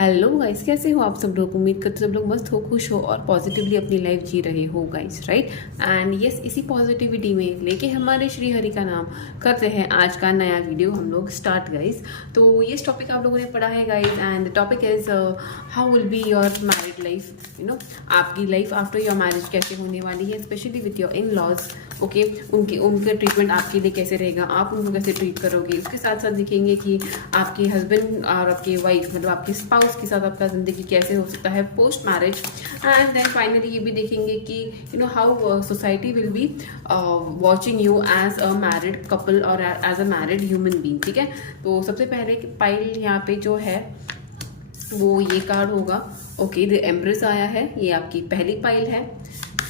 Hello guys, कैसे हो आप सब लोग। उम्मीद करते सब लोग मस्त हो, खुश हो और पॉजिटिवली अपनी लाइफ जी रहे हो गाइस, राइट। एंड यस, इसी पॉजिटिविटी में लेके हमारे श्री हरि का नाम करते हैं आज का नया वीडियो हम लोग स्टार्ट गाइस। तो ये टॉपिक आप लोगों ने पढ़ा है guys, and the topic is how will be your married life, आपकी लाइफ आफ्टर योर मैरिज कैसे होने वाली है, specially with your in laws. Okay, उनका ट्रीटमेंट आपके लिए कैसे रहेगा, आप उनको कैसे ट्रीट करोगे। उसके साथ साथ देखेंगे कि आपके हस्बैंड और आपके वाइफ मतलब आपके स्पाउस के साथ आपका ज़िंदगी कैसे हो सकता है post marriage. And then finally ये भी देखेंगे कि how society will be watching you as a married couple और as a married human being. ठीक है, तो सबसे पहले पाइल यहाँ पे जो है वो ये कार्ड होगा। ओके, द एम्प्रेस आया है, ये आपकी पहली पाइल है।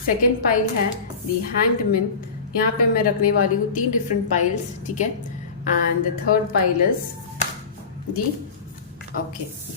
सेकेंड पाइल है दी हैंग्ड मैन, यहाँ पे मैं रखने वाली हूँ 3 डिफरेंट पाइल्स। ठीक है, and the third pile is the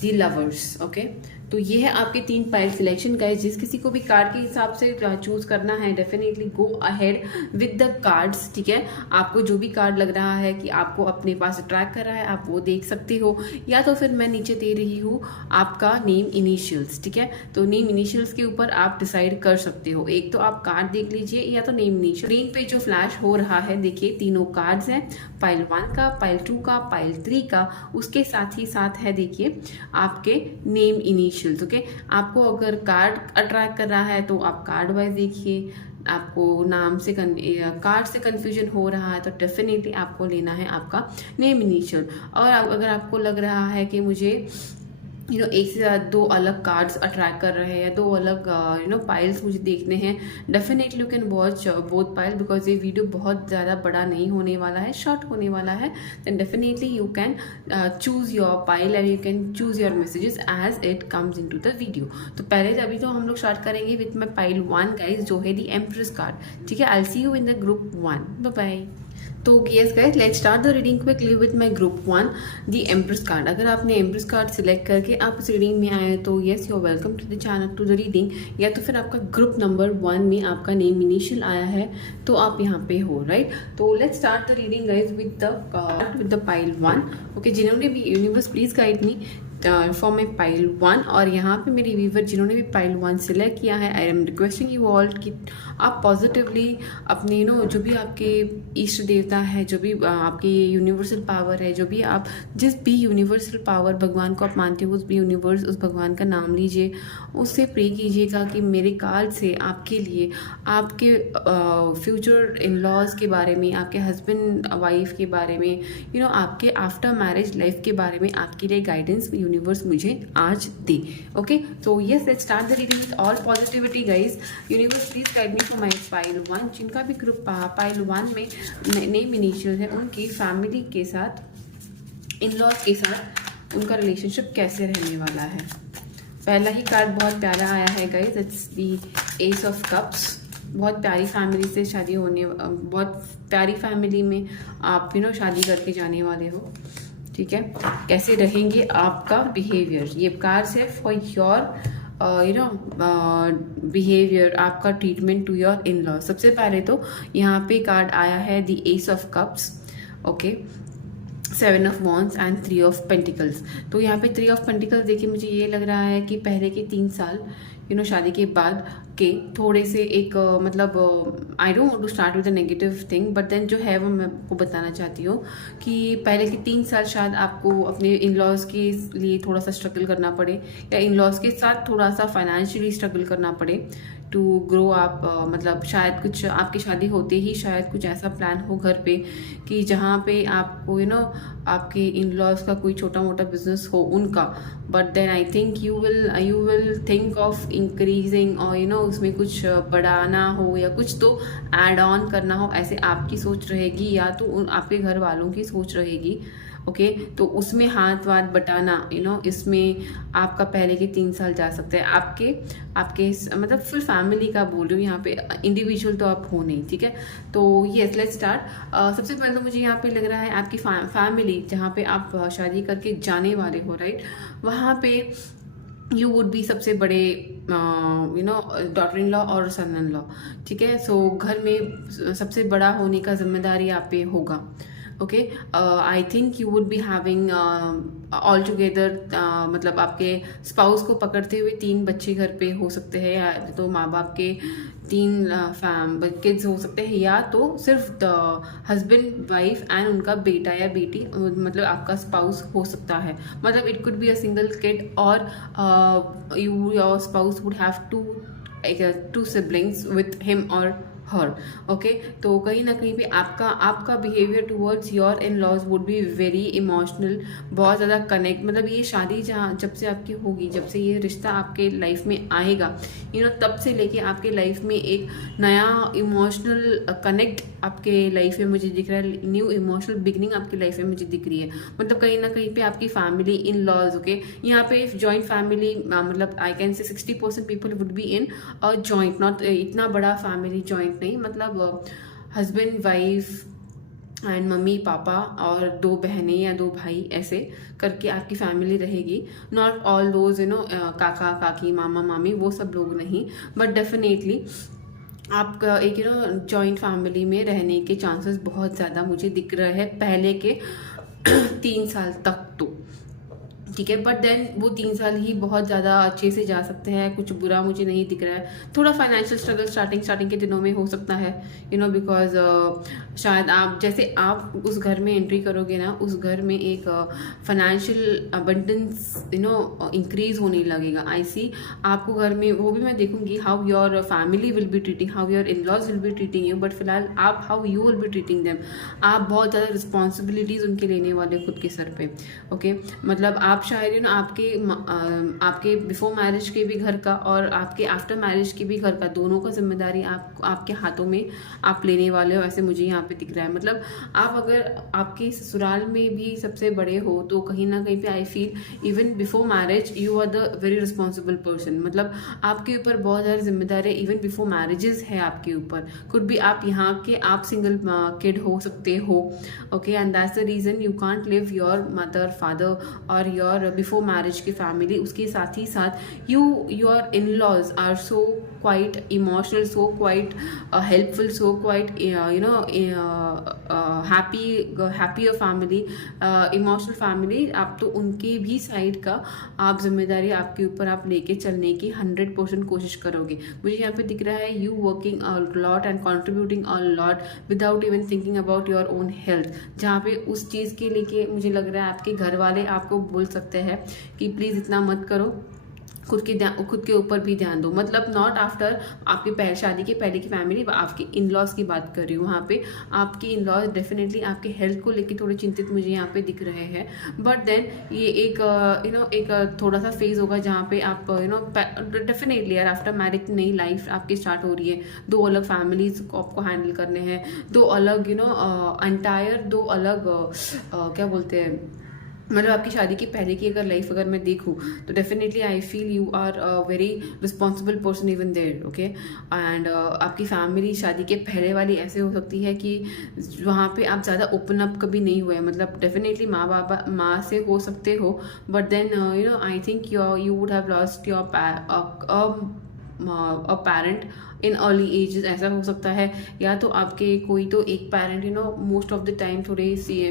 the lovers. Okay, तो ये है आपके 3 पाइल सिलेक्शन का। जिस किसी को भी कार्ड के हिसाब से चूज करना है, definitely go ahead with the cards. ठीक है, आपको जो भी कार्ड लग रहा है कि आपको अपने पास अट्रैक्ट कर रहा है, आप वो देख सकते हो, या तो फिर मैं नीचे दे रही हूँ आपका नेम इनिशियल्स। ठीक है, तो नेम इनिशियल्स के ऊपर आप डिसाइड कर सकते हो। एक तो आप कार्ड देख लीजिए या तो नेम इनिशियल। स्क्रीन पे जो फ्लैश हो रहा है देखिए, तीनों कार्ड्स हैं, पाइल 1 का, पाइल 2 का, पाइल 3 का। उसके साथ ही साथ है देखिए आपके नेम इनिशियल्स। ओके, आपको अगर कार्ड अट्रैक्ट कर रहा है तो आप कार्ड वाइज देखिए। आपको नाम से कार्ड से कंफ्यूजन हो रहा है तो डेफिनेटली आपको लेना है आपका नेम इनिशियल। और अगर आपको लग रहा है कि मुझे एक से ज़्यादा 2 अलग कार्ड्स अट्रैक्ट कर रहे हैं या 2 अलग पाइल्स मुझे देखने हैं, definitely you can watch both pile, because ये वीडियो बहुत ज़्यादा बड़ा नहीं होने वाला है, शॉर्ट होने वाला है। Then definitely you can choose your pile and you can choose your messages as it comes in to the video. तो पहले अभी तो हम लोग स्टार्ट करेंगे विथ माई पाइल 1 गाइज, जो है दी एम्प्रेस कार्ड। ठीक है, I will see you in the group 1। Bye bye. तो yes guys, let's start the reading quickly with my group 1 the empress card. अगर आपने एम्प्रेस कार्ड सिलेक्ट करके आप इस रीडिंग में आए तो yes, you are welcome to the channel to the reading. या तो फिर आपका ग्रुप नंबर 1 में आपका नेम इनिशियल आया है तो आप यहाँ पे हो, राइट। तो let's start the reading guys with the pile 1। Okay, जिन्होंने भी universe please guide me for my pile 1। और यहाँ पे मेरी व्यूवर जिन्होंने भी पाइल 1 सिलेक्ट किया है, I am requesting you all कि आप पॉजिटिवली अपने जो भी आपके इष्ट देवता है, जो भी आपकी यूनिवर्सल पावर है, जो भी आप जिस भी यूनिवर्सल पावर भगवान को आप मानते हो, उस भी यूनिवर्स उस भगवान का नाम लीजिए, उससे प्रे कीजिएगा कि मेरे कार्ड से आपके लिए, आपके फ्यूचर इन लॉज के बारे में, आपके हस्बैंड वाइफ के बारे में, आपके आफ्टर मैरिज लाइफ के बारे में आपके लिए गाइडेंस यूनिवर्स मुझे आज दे। ओके, तो yes, let's start the reading with all positivity guys. Universe please guide me for my pile 1। जिनका भी ग्रुप पाइल 1 में नेम इनिशियल है, उनकी फैमिली के साथ, इन लॉज के साथ उनका रिलेशनशिप कैसे रहने वाला है। पहला ही कार्ड बहुत प्यारा आया है guys, it's the S of cups. बहुत प्यारी फैमिली से शादी होने, बहुत प्यारी फैमिली में आप शादी करके जाने वाले हो। ठीक है, कैसे रहेंगे आपका बिहेवियर, ये कार्ड्स है फॉर योर बिहेवियर, आपका treatment to your in law. सबसे पहले तो यहाँ पे कार्ड आया है the ace of cups. Okay, 7 of wands and 3 of pentacles. तो यहाँ पे 3 ऑफ पेंटिकल्स देखिए, मुझे ये लग रहा है कि पहले के 3 साल शादी के बाद के थोड़े से एक मतलब I don't want to start with the negative thing, but then जो है वो मैं आपको बताना चाहती हूँ कि पहले के 3 साल शायद आपको अपने इन लॉज के लिए थोड़ा सा स्ट्रगल करना पड़े, या इन लॉज के साथ थोड़ा सा फाइनेंशियली स्ट्रगल करना पड़े टू ग्रो आप। मतलब शायद कुछ आपकी शादी होते ही शायद कुछ ऐसा प्लान हो घर पे कि जहाँ पे आपको आपके इन लॉज का कोई छोटा मोटा बिजनेस हो उनका, but then I think you will think of increasing और उसमें कुछ बढ़ाना हो या कुछ तो ऐड ऑन करना हो, ऐसे आपकी सोच रहेगी या तो आपके घर वालों की सोच रहेगी। ओके, तो उसमें हाथ वाथ बटाना, इसमें आपका पहले के 3 साल जा सकते हैं। आपके मतलब फुल फैमिली का बोल रही हूँ यहाँ पे, इंडिविजुअल तो आप हो नहीं। ठीक है, तो येस, लेट्स स्टार्ट। सबसे पहले तो मुझे यहाँ पे लग रहा है आपकी फैमिली जहाँ पे आप शादी करके जाने वाले हो, राइट, वहाँ पे यू वुड बी सबसे बड़े डॉटर इन लॉ और सन इन लॉ। ठीक है, सो घर में सबसे बड़ा होने का जिम्मेदारी आप पे होगा। Okay. I think you would be having all together, मतलब आपके स्पाउस को पकड़ते हुए 3 बच्चे घर पे हो सकते हैं, या तो माँ बाप के 3 किड्स हो सकते हैं, या तो सिर्फ हस्बैंड वाइफ एंड उनका बेटा या बेटी, मतलब आपका स्पाउस हो सकता है। मतलब it could be a single kid, और you your spouse would have two siblings with him और हर। ओके, तो कहीं ना कहीं पे आपका behaviour towards your in laws would be very emotional, बहुत ज़्यादा कनेक्ट, मतलब ये शादी जहाँ जब से आपकी होगी, जब से ये रिश्ता आपके लाइफ में आएगा, तब से लेके आपके लाइफ में एक नया इमोशनल कनेक्ट आपके लाइफ में मुझे दिख रहा है, न्यू इमोशनल बिगनिंग आपकी लाइफ में मुझे दिख रही है। मतलब कहीं ना कहीं पे आपकी फैमिली इन लॉज, ओके, यहाँ पे जॉइंट फैमिली, मतलब I can say 60% people would be in a joint, not इतना बड़ा फैमिली जॉइंट नहीं, मतलब husband wife and mummy papa और 2 बहनें या 2 भाई, ऐसे करके आपकी फैमिली रहेगी। नॉट ऑल दोज काका काकी मामा मामी, वो सब लोग नहीं, बट डेफिनेटली आपका एक जॉइंट फैमिली में रहने के चांसेस बहुत ज़्यादा मुझे दिख रहे हैं पहले के 3 साल तक तो, ठीक है। बट देन वो 3 साल ही बहुत ज़्यादा अच्छे से जा सकते हैं, कुछ बुरा मुझे नहीं दिख रहा है। थोड़ा फाइनेंशियल स्ट्रगल स्टार्टिंग के दिनों में हो सकता है, बिकॉज शायद आप जैसे आप उस घर में एंट्री करोगे ना, उस घर में एक फाइनेंशियल अबंडेंस इंक्रीज होने लगेगा। आई सी आपको घर में, वो भी मैं देखूंगी how your family will be treating, how your in laws will be treating you, but फिलहाल आप how you will be treating them. आप बहुत ज़्यादा रिस्पॉन्सिबिलिटीज उनके लेने वाले खुद के सर पे, ओके। मतलब आप शायद आपके बिफोर मैरिज के भी घर का और आपके आफ्टर मैरिज के भी घर का, दोनों का जिम्मेदारी आपके हाथों में आप लेने वाले हो, ऐसे मुझे यहाँ पे दिख रहा है। मतलब आप अगर आपके ससुराल में भी सबसे बड़े हो, तो कहीं ना कहीं पे I feel even before marriage you are the very responsible person. मतलब आपके ऊपर बहुत ज़्यादा जिम्मेदारी इवन बिफोर मैरिजेस है आपके ऊपर। कुड भी आप यहाँ के आप सिंगल किड हो सकते हो, okay, and that's the reason you can't live your mother father और योर बिफोर मैरिज की फैमिली। उसके साथ ही साथ your in laws are so quite emotional, so quite helpful, so quite happy family, emotional family. आप तो उनके भी साइड का आप जिम्मेदारी आपके ऊपर आप लेके चलने की 100% कोशिश करोगे। मुझे यहाँ पे दिख रहा है you working a lot and contributing a lot without even thinking about your own health, जहाँ पे उस चीज़ के लेके मुझे लग रहा है आपके घर वाले आपको बोल सकते हैं कि प्लीज़ इतना मत करो, खुद के ऊपर भी ध्यान दो। मतलब नॉट आफ्टर आपके शादी के पहले की फैमिली, आपके इन लॉज की बात कर रही हूँ। वहाँ पे आपके इन लॉज डेफिनेटली आपके हेल्थ को लेके थोड़े चिंतित मुझे यहाँ पे दिख रहे हैं। बट देन ये एक एक थोड़ा सा फेज होगा जहाँ पे आप डेफिनेटली यार आफ्टर मैरिज नई लाइफ आपकी स्टार्ट हो रही है, 2 अलग फैमिलीज को आपको हैंडल करने हैं, 2 अलग एंटायर 2 अलग क्या बोलते हैं, मतलब आपकी शादी की पहले की अगर लाइफ अगर मैं देखूँ तो definitely I feel you are a very responsible person even there, okay. And आपकी फैमिली शादी के पहले वाली ऐसे हो सकती है कि वहाँ पे आप ज़्यादा ओपन अप कभी नहीं हुए। मतलब डेफिनेटली माँ से हो सकते हो, but then I think you would have lost your a parent in early ages, ऐसा हो सकता है। या तो आपके कोई तो एक parent most of the time थोड़े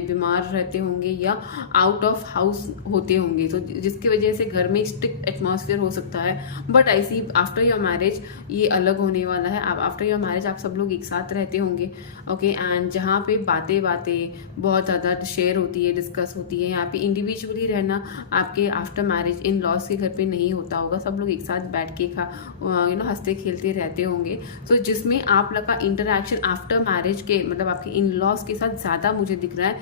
बीमार रहते होंगे या आउट ऑफ हाउस होते होंगे, तो जिसकी वजह से घर में स्ट्रिक्ट एटमॉस्फेयर हो सकता है। But I see after your marriage ये अलग होने वाला है। आप आफ्टर योर मैरिज आप सब लोग एक साथ रहते होंगे, ओके, एंड जहाँ पे बातें बहुत ज़्यादा शेयर होती है, डिस्कस होती है। यहाँ पे इंडिविजुअली रहना आपके आफ्टर मैरिज इन लॉज के घर पे नहीं होता होगा। सब लोग एक साथ बैठ के हंसते खेलते रहते होंगे। सो जिसमें आप लोग का इंटरेक्शन आफ्टर मैरिज के, मतलब आपके इन लॉज के साथ ज़्यादा मुझे दिख रहा है।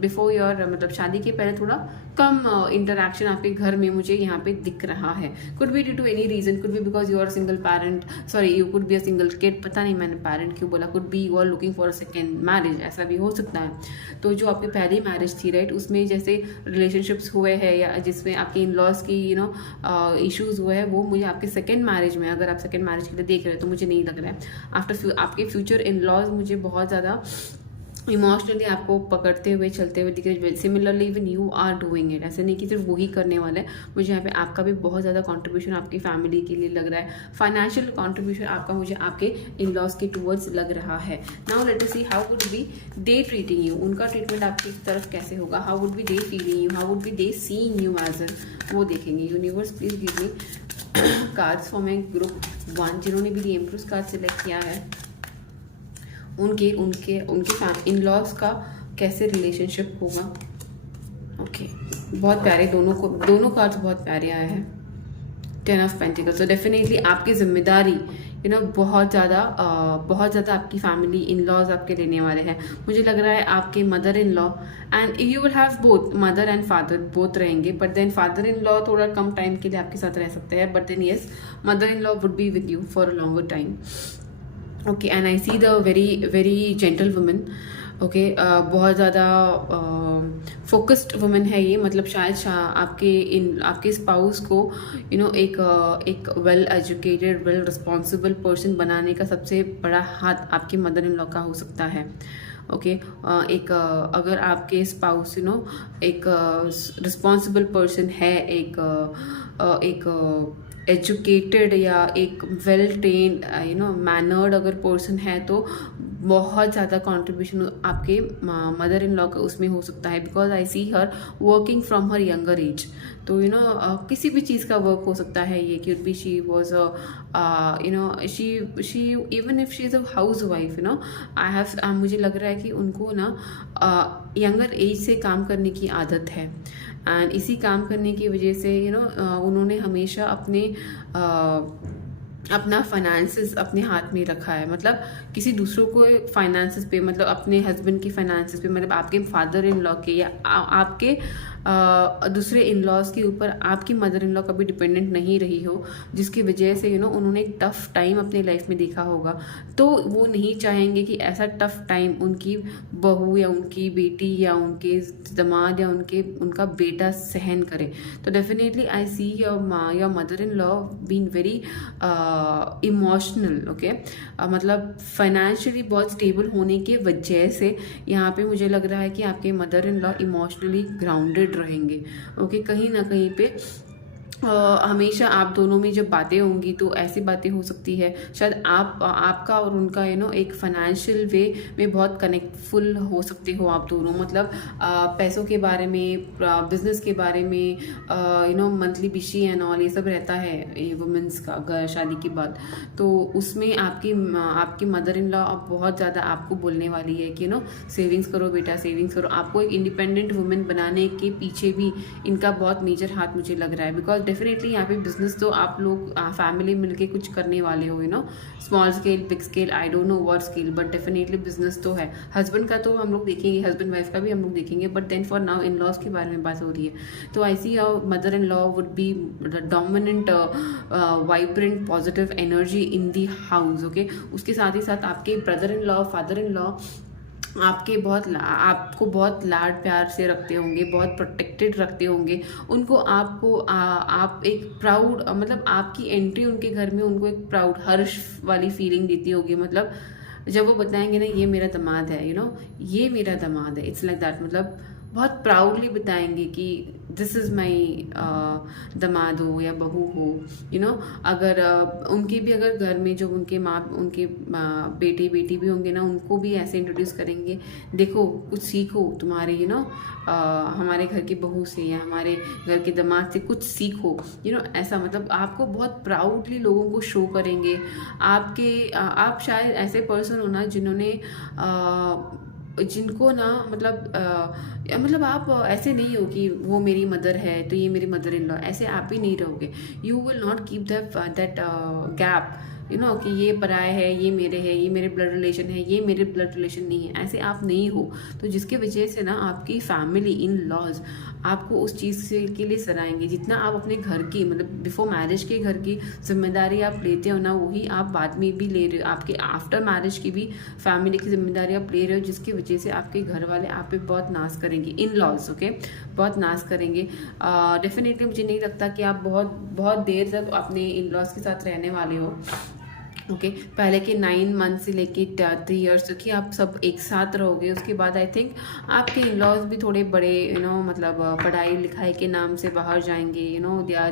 बिफोर योर मतलब शादी के पहले थोड़ा कम इंटरेक्शन आपके घर में मुझे यहाँ पे दिख रहा है। Could be due to any reason, could be because you are single parent, sorry you could be a single kid, पता नहीं मैंने पेरेंट क्यों बोला। Could be you are looking for a second marriage, ऐसा भी हो सकता है। तो जो आपकी पहली मैरिज थी राइट, उसमें जैसे रिलेशनशिप्स हुए हैं या जिसमें आपके इन लॉज की इश्यूज हुए हैं, वो मुझे आपके सेकेंड मैरिज में, अगर आप सेकेंड मैरिज के लिए देख रहे हो तो मुझे नहीं लग रहा है। आफ्टर आपके फ्यूचर इन लॉज मुझे बहुत ज़्यादा इमोशनली आपको पकड़ते हुए चलते हुए दिख रहे। Similarly even you are doing it, ऐसे नहीं कि सिर्फ वही करने वाला है। मुझे यहाँ पे आपका भी बहुत ज़्यादा कंट्रीब्यूशन आपकी फैमिली के लिए लग रहा है। फाइनेंशियल कंट्रीब्यूशन आपका मुझे आपके इन लॉज के टूवर्ड्स लग रहा है। Now let us see how would be they treating you, उनका ट्रीटमेंट आपकी तरफ कैसे होगा। How would be they feeling you, how would be they seeing you as वो देखेंगे। Universe please give me cards for my group 1 जिन्होंने भी दी empress card select किया है। उनके उनके उनके इन लॉज का कैसे रिलेशनशिप होगा। ओके बहुत प्यारे, दोनों कार्ड्स बहुत प्यारे आए हैं। 10 ऑफ पेंटिकल्स। तो डेफिनेटली आपकी जिम्मेदारी बहुत ज़्यादा आपकी फैमिली इन लॉज आपके लेने वाले हैं। मुझे लग रहा है आपके mother in law and you will have both mother and father both रहेंगे, but then father in law थोड़ा कम टाइम के लिए आपके साथ रह सकते हैं, but then yes mother in law would be with you for a longer time. Okay and I see the very gentle woman. Okay बहुत ज़्यादा फोकस्ड वुमन है ये, मतलब शायद आपके स्पाउस को एक well educated well responsible person बनाने का सबसे बड़ा हाथ आपके मदर इन लॉ का हो सकता है। ओके अगर आपके स्पाउस एक रिस्पॉन्सिबल पर्सन है, एक एजुकेटेड या एक वेल ट्रेन्ड मैनर्ड अगर पर्सन है, तो बहुत ज़्यादा कंट्रीब्यूशन आपके मदर इन लॉ का उसमें हो सकता है। Because I see her working from her younger age. तो किसी भी चीज़ का वर्क हो सकता है ये कि be she was she even if she is a housewife I have मुझे लग रहा है कि उनको यंगर एज से काम करने की आदत है। एंड इसी काम करने की वजह से उन्होंने हमेशा अपना फाइनेंसेस अपने हाथ में रखा है। मतलब किसी दूसरों को फाइनेंसेस पे, मतलब अपने हस्बैंड की फाइनेंसेस पे, मतलब आपके फादर इन लॉ के या आपके दूसरे इन लॉज के ऊपर आपकी मदर इन लॉ कभी डिपेंडेंट नहीं रही हो, जिसकी वजह से उन्होंने एक टफ टाइम अपने लाइफ में देखा होगा। तो वो नहीं चाहेंगे कि ऐसा टफ टाइम उनकी बहू या उनकी बेटी या उनके दामाद या उनका बेटा सहन करे। तो definitely I see your mother in law being very emotional. Okay मतलब फाइनेंशियली बहुत स्टेबल होने के वजह से यहाँ पे मुझे लग रहा है कि आपके mother in law emotionally grounded रहेंगे। ओके कहीं ना कहीं पे हमेशा आप दोनों में जब बातें होंगी तो ऐसी बातें हो सकती है शायद आपका और उनका एक फाइनेंशियल वे में बहुत कनेक्टफुल हो सकते हो आप दोनों। मतलब पैसों के बारे में, बिजनेस के बारे में, मंथली बिशी एंड ऑल ये सब रहता है ये वुमेंस का शादी के बाद। तो उसमें आपकी मदर इन लॉ अब बहुत ज़्यादा आपको बोलने वाली है कि सेविंग्स करो बेटा, सेविंग्स करो। आपको एक इंडिपेंडेंट वुमेन बनाने के पीछे भी इनका बहुत मेजर हाथ मुझे लग रहा है। बिकॉज डेफिनेटली यहाँ पे बिजनेस तो आप लोग फैमिली मिलके कुछ करने वाले हो, small scale, big scale, I don't know what scale, but definitely business तो है। हस्बैंड का तो हम लोग देखेंगे, हस्बैंड वाइफ का भी हम लोग देखेंगे, but then for now in laws के बारे में बात हो रही है। तो I see your mother in law would be the dominant vibrant positive energy in the house. Okay उसके साथ ही साथ आपके brother in law, father in law आपको बहुत लाड प्यार से रखते होंगे, बहुत प्रोटेक्टेड रखते होंगे। उनको आप एक प्राउड, मतलब आपकी एंट्री उनके घर में उनको एक प्राउड हर्ष वाली फीलिंग देती होगी। मतलब जब वो बताएंगे ना ये मेरा दामाद है, ये मेरा दामाद है, इट्स लाइक दैट। मतलब बहुत प्राउडली बताएंगे कि दिस इज़ माई दामाद हो या बहू हो। अगर उनके भी अगर घर में जो उनके बेटे बेटी भी होंगे ना, उनको भी ऐसे इंट्रोड्यूस करेंगे, देखो कुछ सीखो तुम्हारे हमारे घर की बहू से या हमारे घर के दामाद से कुछ सीखो। ऐसा मतलब आपको बहुत प्राउडली लोगों को शो करेंगे। आप शायद ऐसे पर्सन हो ना जिनको मतलब आप ऐसे नहीं हो कि वो मेरी मदर है तो ये मेरी मदर इन लॉ, ऐसे आप ही नहीं रहोगे। You will not keep that gap कि ये पराए है, ये मेरे है, ये मेरे ब्लड रिलेशन है, ये मेरे ब्लड रिलेशन नहीं है, ऐसे आप नहीं हो। तो जिसकी वजह से ना आपकी फैमिली इन लॉज आपको उस चीज़ के लिए सराहेंगे। जितना आप अपने घर की, मतलब बिफोर मैरिज के घर की जिम्मेदारी आप लेते हो ना, वही आप बाद में भी ले रहे हो। आपके आफ्टर मैरिज की भी फैमिली की जिम्मेदारी आप ले रहे हो, जिसकी वजह से आपके घर वाले आप पे बहुत नाज करेंगे, इन लॉज। ओके बहुत नाज करेंगे। डेफिनेटली मुझे नहीं लगता कि आप बहुत देर तक अपने इन लॉज के साथ रहने वाले हो। ओके पहले के 9 मंथ से लेके 3 ईयर्स तक ही आप सब एक साथ रहोगे। उसके बाद आई थिंक आपके इन लॉज भी थोड़े बड़े मतलब पढ़ाई लिखाई के नाम से बाहर जाएंगे,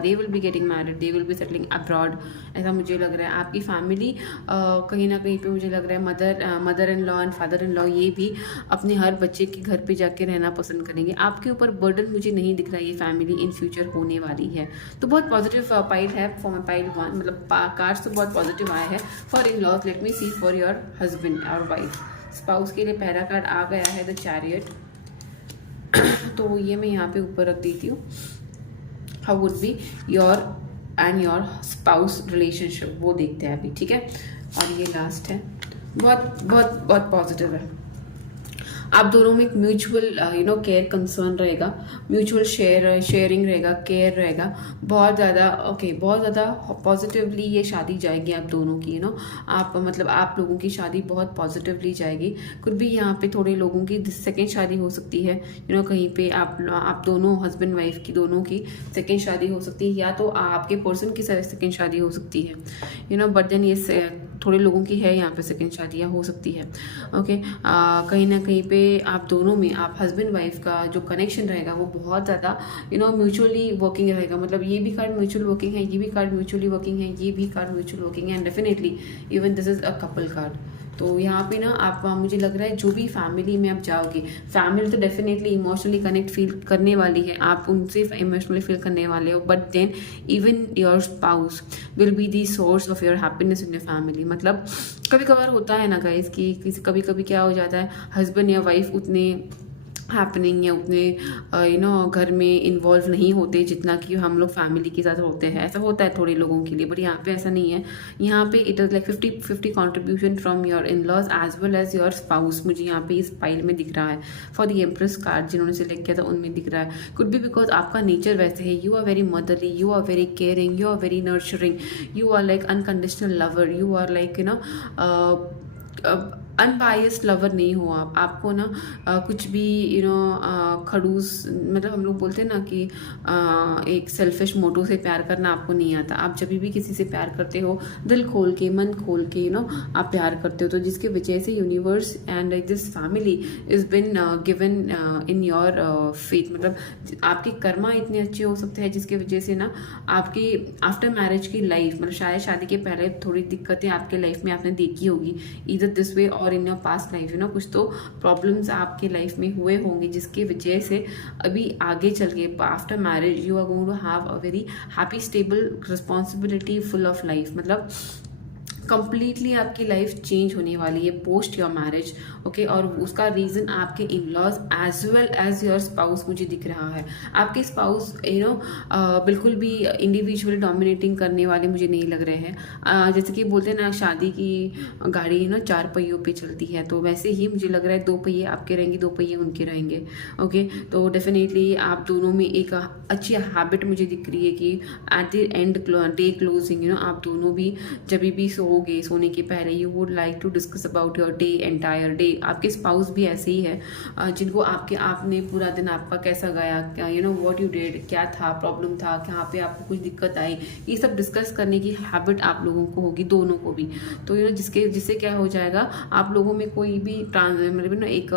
they will be getting married, they will be settling abroad, ऐसा मुझे लग रहा है। आपकी फैमिली कहीं ना कहीं पे मुझे लग रहा है mother in law and father in law ये भी अपने हर बच्चे के घर पे जाके रहना पसंद करेंगे। आपके ऊपर बर्डन मुझे नहीं दिख रहा, ये फैमिली इन फ्यूचर होने वाली है। तो बहुत पॉजिटिव पाइल है फॉर माई पाइल 1, मतलब कार्ड्स तो बहुत पॉजिटिव आया है for in laws. Let me see for your husband और वाइफ। स्पाउस के लिए पहला कार्ड आ गया है द चैरियट। तो ये मैं यहाँ पे ऊपर रख देती हूँ। How would be your and your spouse relationship, वो देखते हैं अभी, ठीक है। और ये लास्ट है, बहुत बहुत बहुत पॉजिटिव है। आप दोनों में एक म्यूचुअल केयर कंसर्न रहेगा, म्यूचुअल शेयरिंग रहेगा, केयर रहेगा बहुत ज़्यादा। बहुत ज़्यादा पॉजिटिवली ये शादी जाएगी आप दोनों की, आप मतलब आप लोगों की शादी बहुत पॉजिटिवली जाएगी। कुछ भी यहाँ पे थोड़े लोगों की सेकेंड शादी हो सकती है, कहीं पे आप दोनों हस्बैंड वाइफ की दोनों की सेकेंड शादी हो सकती है, या तो आपके पर्सन की सेकेंड शादी हो सकती है, बट देन ये थोड़े लोगों की है यहाँ पे सेकेंड शादियाँ हो सकती है। ओके कहीं ना कहीं पे आप दोनों में, आप हस्बैंड वाइफ का जो कनेक्शन रहेगा वो बहुत ज़्यादा म्यूचुअली वर्किंग रहेगा। मतलब ये भी कार्ड म्यूचुअल वर्किंग है, ये भी कार्ड म्यूचुअली वर्किंग है, ये भी कार्ड म्यूचुअल वर्किंग है, and definitely even this is a couple card. तो यहाँ पे ना आप मुझे लग रहा है जो भी फैमिली में आप जाओगे, फैमिली तो डेफिनेटली इमोशनली कनेक्ट फील करने वाली है, आप उनसे इमोशनली फील करने वाले हो, but then even your spouse will be the source of your happiness in your family. मतलब कभी कभार होता है ना गाइस कि कभी कभी क्या हो जाता है, हस्बैंड या वाइफ उतने हैपनिंग या उतने घर में इन्वॉल्व नहीं होते जितना कि हम लोग फैमिली के साथ होते हैं। ऐसा होता है थोड़े लोगों के लिए, बट यहाँ पे ऐसा नहीं है। यहाँ पे it is like 50-50 contribution from your in laws as well as your spouse. मुझे यहाँ पे इस फाइल में दिख रहा है फॉर द एम्प्रेस कार्ड जिन्होंने सिलेक्ट किया था उनमें दिख रहा है। कुड बी बिकॉज आपका नेचर वैसे है, you are very motherly, you are very caring, you are very nurturing, you are like unconditional lover, you are like unbiased lover नहीं हो आप। आपको ना कुछ भी खड़ूस, मतलब हम लोग बोलते हैं ना कि एक सेल्फिश मोटो से प्यार करना आपको नहीं आता। आप जब भी किसी से प्यार करते हो दिल खोल के, मन खोल के आप प्यार करते हो। तो जिसके वजह से universe and this family is been given in your faith, मतलब आपके कर्मा इतने अच्छे हो सकते हैं जिसके वजह से ना आपके आफ्टर मैरिज की लाइफ, मतलब शायद शादी के पहले थोड़ी दिक्कतें आपके लाइफ में आपने देखी होगी, इधर दिस वे और इन योर पास्ट लाइफ कुछ तो प्रॉब्लम्स आपके लाइफ में हुए होंगे जिसकी वजह से अभी आगे चल के after marriage you are going to have a very happy stable responsibility full of life. मतलब कंप्लीटली आपकी लाइफ चेंज होने वाली है पोस्ट योर मैरिज। ओके और उसका रीज़न आपके in laws as well as your spouse मुझे दिख रहा है। आपके स्पाउस बिल्कुल भी इंडिविजुअली डोमिनेटिंग करने वाले मुझे नहीं लग रहे हैं। जैसे कि बोलते हैं ना शादी की गाड़ी 4 पहियों पे चलती है, तो वैसे ही मुझे लग रहा है 2 पहिए आपके रहेंगे, 2 पहिए उनके रहेंगे। ओके तो डेफिनेटली आप दोनों में एक अच्छी हैबिट मुझे दिख रही है कि at the end day closing आप दोनों भी जब भी सोने के पहले you would like to discuss about your day, entire day. आपके स्पाउस भी ऐसे ही है जिनको आपने पूरा दिन आपका कैसा गया, व्हाट यू डिड, क्या था प्रॉब्लम था, कहाँ पे आपको कुछ दिक्कत आई, ये सब डिस्कस करने की हैबिट आप लोगों को होगी, दोनों को भी। तो जिससे क्या हो जाएगा, आप लोगों में कोई भी मतलब एक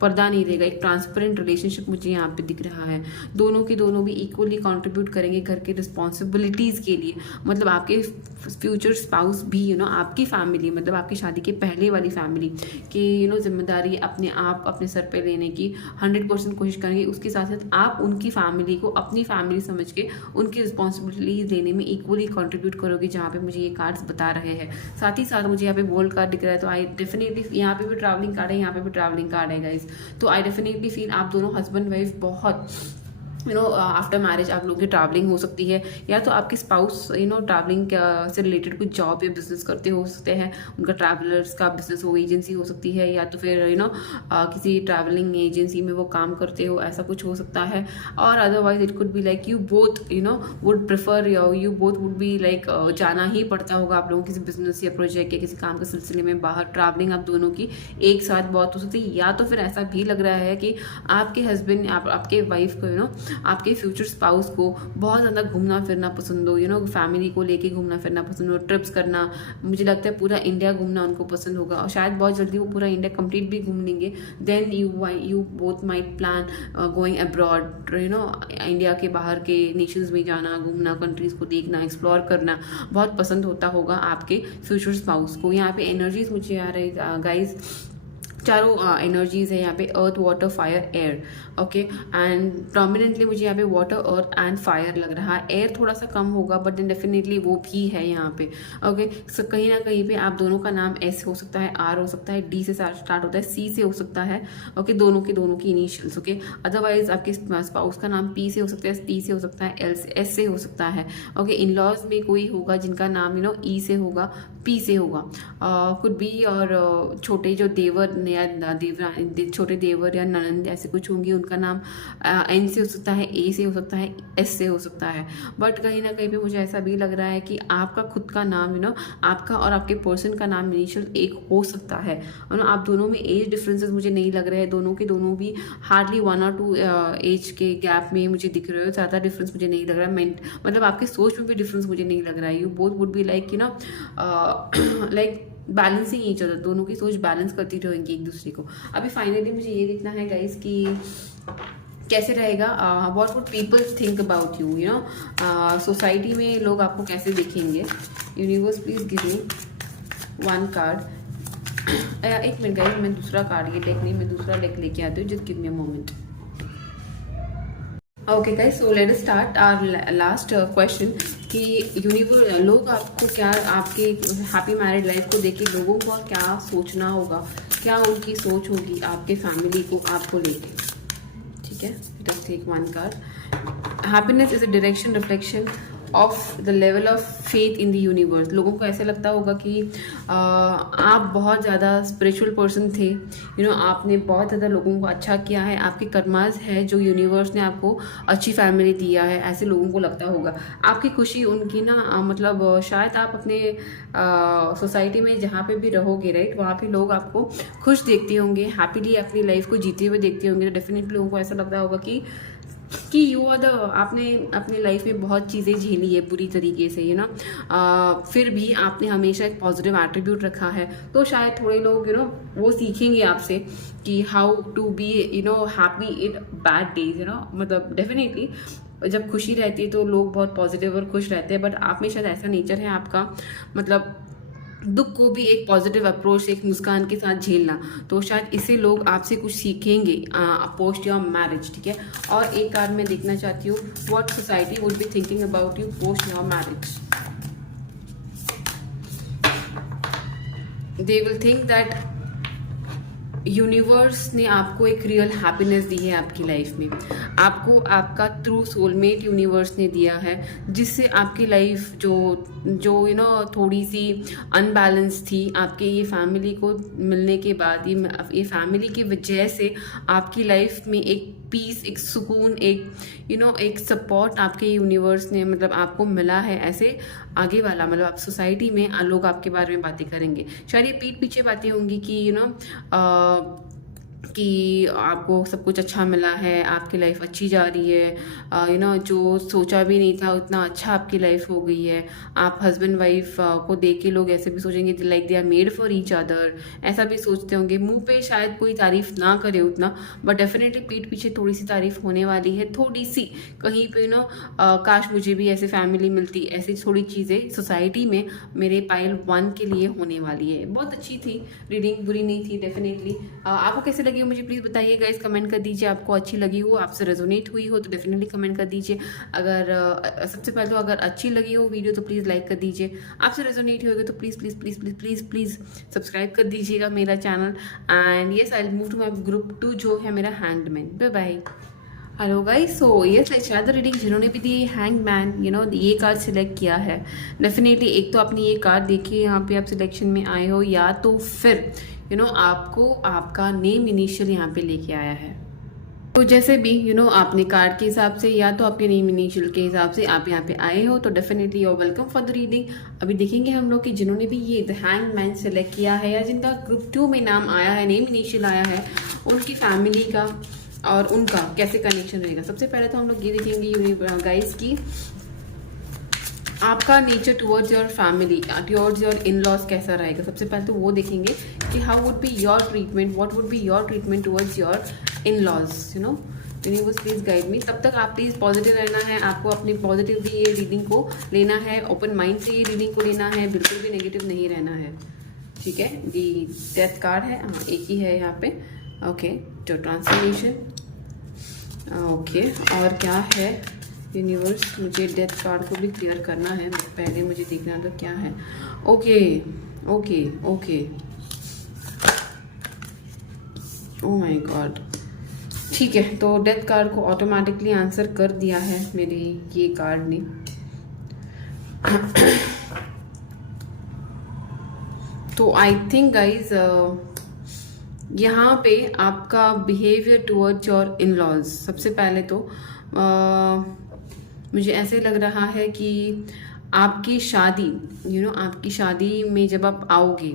पर्दा नहीं रहेगा, एक ट्रांसपेरेंट रिलेशनशिप मुझे यहाँ पे दिख रहा है। दोनों के दोनों भी इक्वली कॉन्ट्रीब्यूट करेंगे घर के रिस्पॉन्सिबिलिटीज़ के लिए। मतलब आपके फ्यूचर स्पाउस भी आपकी फैमिली, मतलब आपकी शादी के पहले वाली फैमिली की जिम्मेदारी अपने सर पे लेने की 100% कोशिश करेंगे। उसके साथ साथ आप उनकी फैमिली को अपनी फैमिली समझ के उनकी रिस्पॉन्सिबिलिटीज लेने में इक्वली कंट्रीब्यूट करोगे, जहाँ पे मुझे ये कार्ड्स बता रहे हैं। साथ ही साथ मुझे यहाँ पे बोल्ड कार्ड दिख रहा है, तो आई डेफिनेटली यहाँ पे भी ट्रैवलिंग कार्ड है, यहाँ पे भी ट्रैवलिंग कार्ड है गाइस। तो आई डेफिनेटली फील आप दोनों हस्बैंड वाइफ बहुत आफ्टर मैरिज आप लोगों की ट्रैवलिंग हो सकती है, या तो आपके स्पाउस ट्रैवलिंग से रिलेटेड कुछ जॉब या बिजनेस करते हो सकते हैं, उनका ट्रैवलर्स का बिजनेस हो, एजेंसी हो सकती है, या तो फिर किसी ट्रैवलिंग एजेंसी में वो काम करते हो, ऐसा कुछ हो सकता है। और otherwise it could be like you both would prefer, you both would be like जाना ही पड़ता होगा आप लोगों किसी बिजनेस या प्रोजेक्ट या किसी काम के सिलसिले में बाहर। ट्रैवलिंग आप दोनों की एक साथ बहुत हो सकती है, या तो फिर ऐसा भी लग रहा है कि आपके हस्बैंड आपके वाइफ को आपके फ्यूचर स्पाउस को बहुत ज़्यादा घूमना फिरना पसंद हो, फैमिली को लेके घूमना फिरना पसंद हो, ट्रिप्स करना, मुझे लगता है पूरा इंडिया घूमना उनको पसंद होगा और शायद बहुत जल्दी वो पूरा इंडिया कंप्लीट भी घूम लेंगे। Then you both might plan going abroad, India के बाहर के नेशंस में जाना, घूमना, कंट्रीज़ को देखना, एक्सप्लोर करना बहुत पसंद होता होगा आपके फ्यूचर स्पाउस को। यहाँ पे एनर्जीज मुझे आ रही गाइज, चारों एनर्जीज है यहाँ पे, earth water fire air, okay, and prominently मुझे यहाँ पे वाटर अर्थ एंड फायर लग रहा है। एयर थोड़ा सा कम होगा बट देन डेफिनेटली वो भी है यहाँ पे, ओके। सो कहीं ना कहीं पे आप दोनों का नाम एस हो सकता है, आर हो सकता है, डी से स्टार्ट होता है, सी से हो सकता है, ओके, दोनों की इनिशियल्स, ओके। अदरवाइज आपके स्पाउस का नाम पी से हो सकता है, टी से हो सकता है, एल से, एस से हो सकता है, ओके। इन लॉज में कोई होगा जिनका नाम ई से होगा, पी से होगा, कुड बी, और छोटे जो देवर या छोटे देवर या ननंद ऐसे कुछ होंगी, उनका नाम एन से हो सकता है, ए से हो सकता है, एस से हो सकता है। बट कहीं ना कहीं पे मुझे ऐसा भी लग रहा है कि आपका खुद का नाम आपका और आपके पर्सन का नाम इनिशियल एक हो सकता है। आप दोनों में एज डिफरेंसेस मुझे नहीं लग रहे हैं, दोनों भी हार्डली 1 और 2 एज के गैप में मुझे दिख रहे हो, ज़्यादा डिफरेंस मुझे नहीं लग रहा है। मतलब आपकी सोच में भी डिफरेंस मुझे नहीं लग रहा है। You both would be like like balancing each other, दोनों की सोच बैलेंस करती रहेंगी एक दूसरे को। अभी फाइनली मुझे ये देखना है गाइस कि कैसे रहेगा, what would people think about you, society में लोग आपको कैसे देखेंगे। Universe please give me 1 card. एक मिनट गाइस, मैं दूसरा कार्ड, ये डेक नहीं, मैं दूसरा डेक लेके आती हूँ, just give me a moment. Okay guys, so let us start our last question कि यूनिवर्स, लोग आपको क्या, आपके हैप्पी मैरिड लाइफ को देख के लोगों को क्या सोचना होगा, क्या उनकी सोच होगी आपके फैमिली को, आपको लेके, ठीक है। Let's take 1 card. Happiness is a direction reflection of the level of faith in the universe. लोगों को ऐसा लगता होगा कि आप बहुत ज़्यादा स्पिरिचुअल पर्सन थे, आपने बहुत ज़्यादा लोगों को अच्छा किया है, आपके कर्मास है जो यूनिवर्स ने आपको अच्छी फैमिली दिया है, ऐसे लोगों को लगता होगा। आपकी खुशी उनकी मतलब शायद आप अपने सोसाइटी में जहाँ पे भी रहोगे, राइट, वहाँ पे लोग आपको खुश देखते होंगे, हैप्पीली अपनी लाइफ को जीते हुए देखते होंगे। तो डेफिनेटली लोगों को ऐसा लगता होगा कि यू आर द, आपने अपनी लाइफ में बहुत चीज़ें झेली है बुरी तरीके से, फिर भी आपने हमेशा एक पॉजिटिव एट्रीब्यूट रखा है। तो शायद थोड़े लोग वो सीखेंगे आपसे कि how to be happy in bad days, मतलब डेफिनेटली जब खुशी रहती है तो लोग बहुत पॉजिटिव और खुश रहते हैं, बट आप में शायद ऐसा नेचर है आपका, मतलब दुख को भी एक पॉजिटिव अप्रोच, एक मुस्कान के साथ झेलना। तो शायद इससे लोग आपसे कुछ सीखेंगे पोस्ट योर मैरिज, ठीक है। और एक कार्ड मैं देखना चाहती हूँ, what society would be thinking about you post your marriage. They will think that universe ने आपको एक रियल हैप्पीनेस दी है आपकी लाइफ में, आपको आपका थ्रू सोलमेट यूनिवर्स ने दिया है, जिससे आपकी लाइफ जो थोड़ी सी अनबैलेंस थी, आपके ये फैमिली को मिलने के बाद, ये फैमिली की वजह से आपकी लाइफ में एक पीस, एक सुकून, एक सपोर्ट आपके यूनिवर्स ने मतलब आपको मिला है। ऐसे आगे वाला मतलब आप सोसाइटी में लोग आपके बारे में बातें करेंगे, शायद ये पीठ पीछे बातें होंगी कि कि आपको सब कुछ अच्छा मिला है, आपकी लाइफ अच्छी जा रही है, जो सोचा भी नहीं था उतना अच्छा आपकी लाइफ हो गई है। आप हस्बैंड वाइफ को देख के लोग ऐसे भी सोचेंगे like they are made for each other, ऐसा भी सोचते होंगे। मुंह पे शायद कोई तारीफ ना करे उतना, बट डेफिनेटली पीठ पीछे थोड़ी सी तारीफ होने वाली है, थोड़ी सी कहीं पे काश मुझे भी ऐसे फैमिली मिलती, ऐसी थोड़ी चीज़ें सोसाइटी में मेरे पाइल 1 के लिए होने वाली है। बहुत अच्छी थी रीडिंग, बुरी नहीं थी डेफिनेटली। आपको कैसे लगी मुझे प्लीज़ बताइए गाइस, कमेंट कर दीजिए। आपको अच्छी लगी हो, आपसे रेजोनेट हुई हो तो डेफिनेटली कमेंट कर दीजिए। अगर सबसे पहले तो अगर अच्छी लगी हो वीडियो तो प्लीज़ लाइक कर दीजिए। आपसे रेजोनेट होगी तो please please please please please please subscribe कर दीजिएगा मेरा channel. And yes, I will move to my group 2 जो है मेरा hangman. Bye bye. Hello guys, so yes let's start the reading. जिन्होंने भी दी हैंगमैन ये कार्ड सिलेक्ट किया है, डेफिनेटली एक तो आपने ये कार्ड देखिए, यहाँ पे आप सिलेक्शन में आए हो, या तो फिर आपको आपका नेम इनिशियल यहाँ पे लेके आया है। तो जैसे भी आपने कार्ड के हिसाब से या तो आपके नेम इनिशियल के हिसाब से आप यहाँ पे आए हो तो definitely you are welcome for the reading. अभी देखेंगे हम लोग कि जिन्होंने भी ये द हैंगमैन सेलेक्ट किया है या जिनका ग्रुप 2 में नाम आया है, नेम इनिशियल आया है, उनकी फैमिली का और उनका कैसे कनेक्शन रहेगा। सबसे पहले तो हम लोग ये देखेंगे गाइस की आपका nature towards your family, towards your in laws कैसा रहेगा। सबसे पहले तो वो देखेंगे कि how would be your treatment, what would be your treatment towards your in laws, you know. Universe please guide me. तब तक आप प्लीज पॉजिटिव रहना है, आपको अपनी पॉजिटिवली ये रीडिंग को लेना है, ओपन माइंड से ये रीडिंग को लेना है, बिल्कुल भी नेगेटिव नहीं रहना है, ठीक है। दी डेथ कार्ड है, हाँ एक ही है यहाँ पे, ओके। तो ट्रांसफॉर्मेशन, ओके। और क्या है यूनिवर्स, मुझे डेथ कार्ड को भी क्लियर करना है, पहले मुझे देखना था क्या है। Okay okay okay, oh my God, ठीक है। तो डेथ कार्ड को ऑटोमेटिकली आंसर कर दिया है मेरे ये कार्ड ने। तो आई थिंक गाइज यहाँ पे आपका behaviour towards your in laws, सबसे पहले तो मुझे ऐसे लग रहा है कि आपकी शादी, आपकी शादी में जब आप आओगे,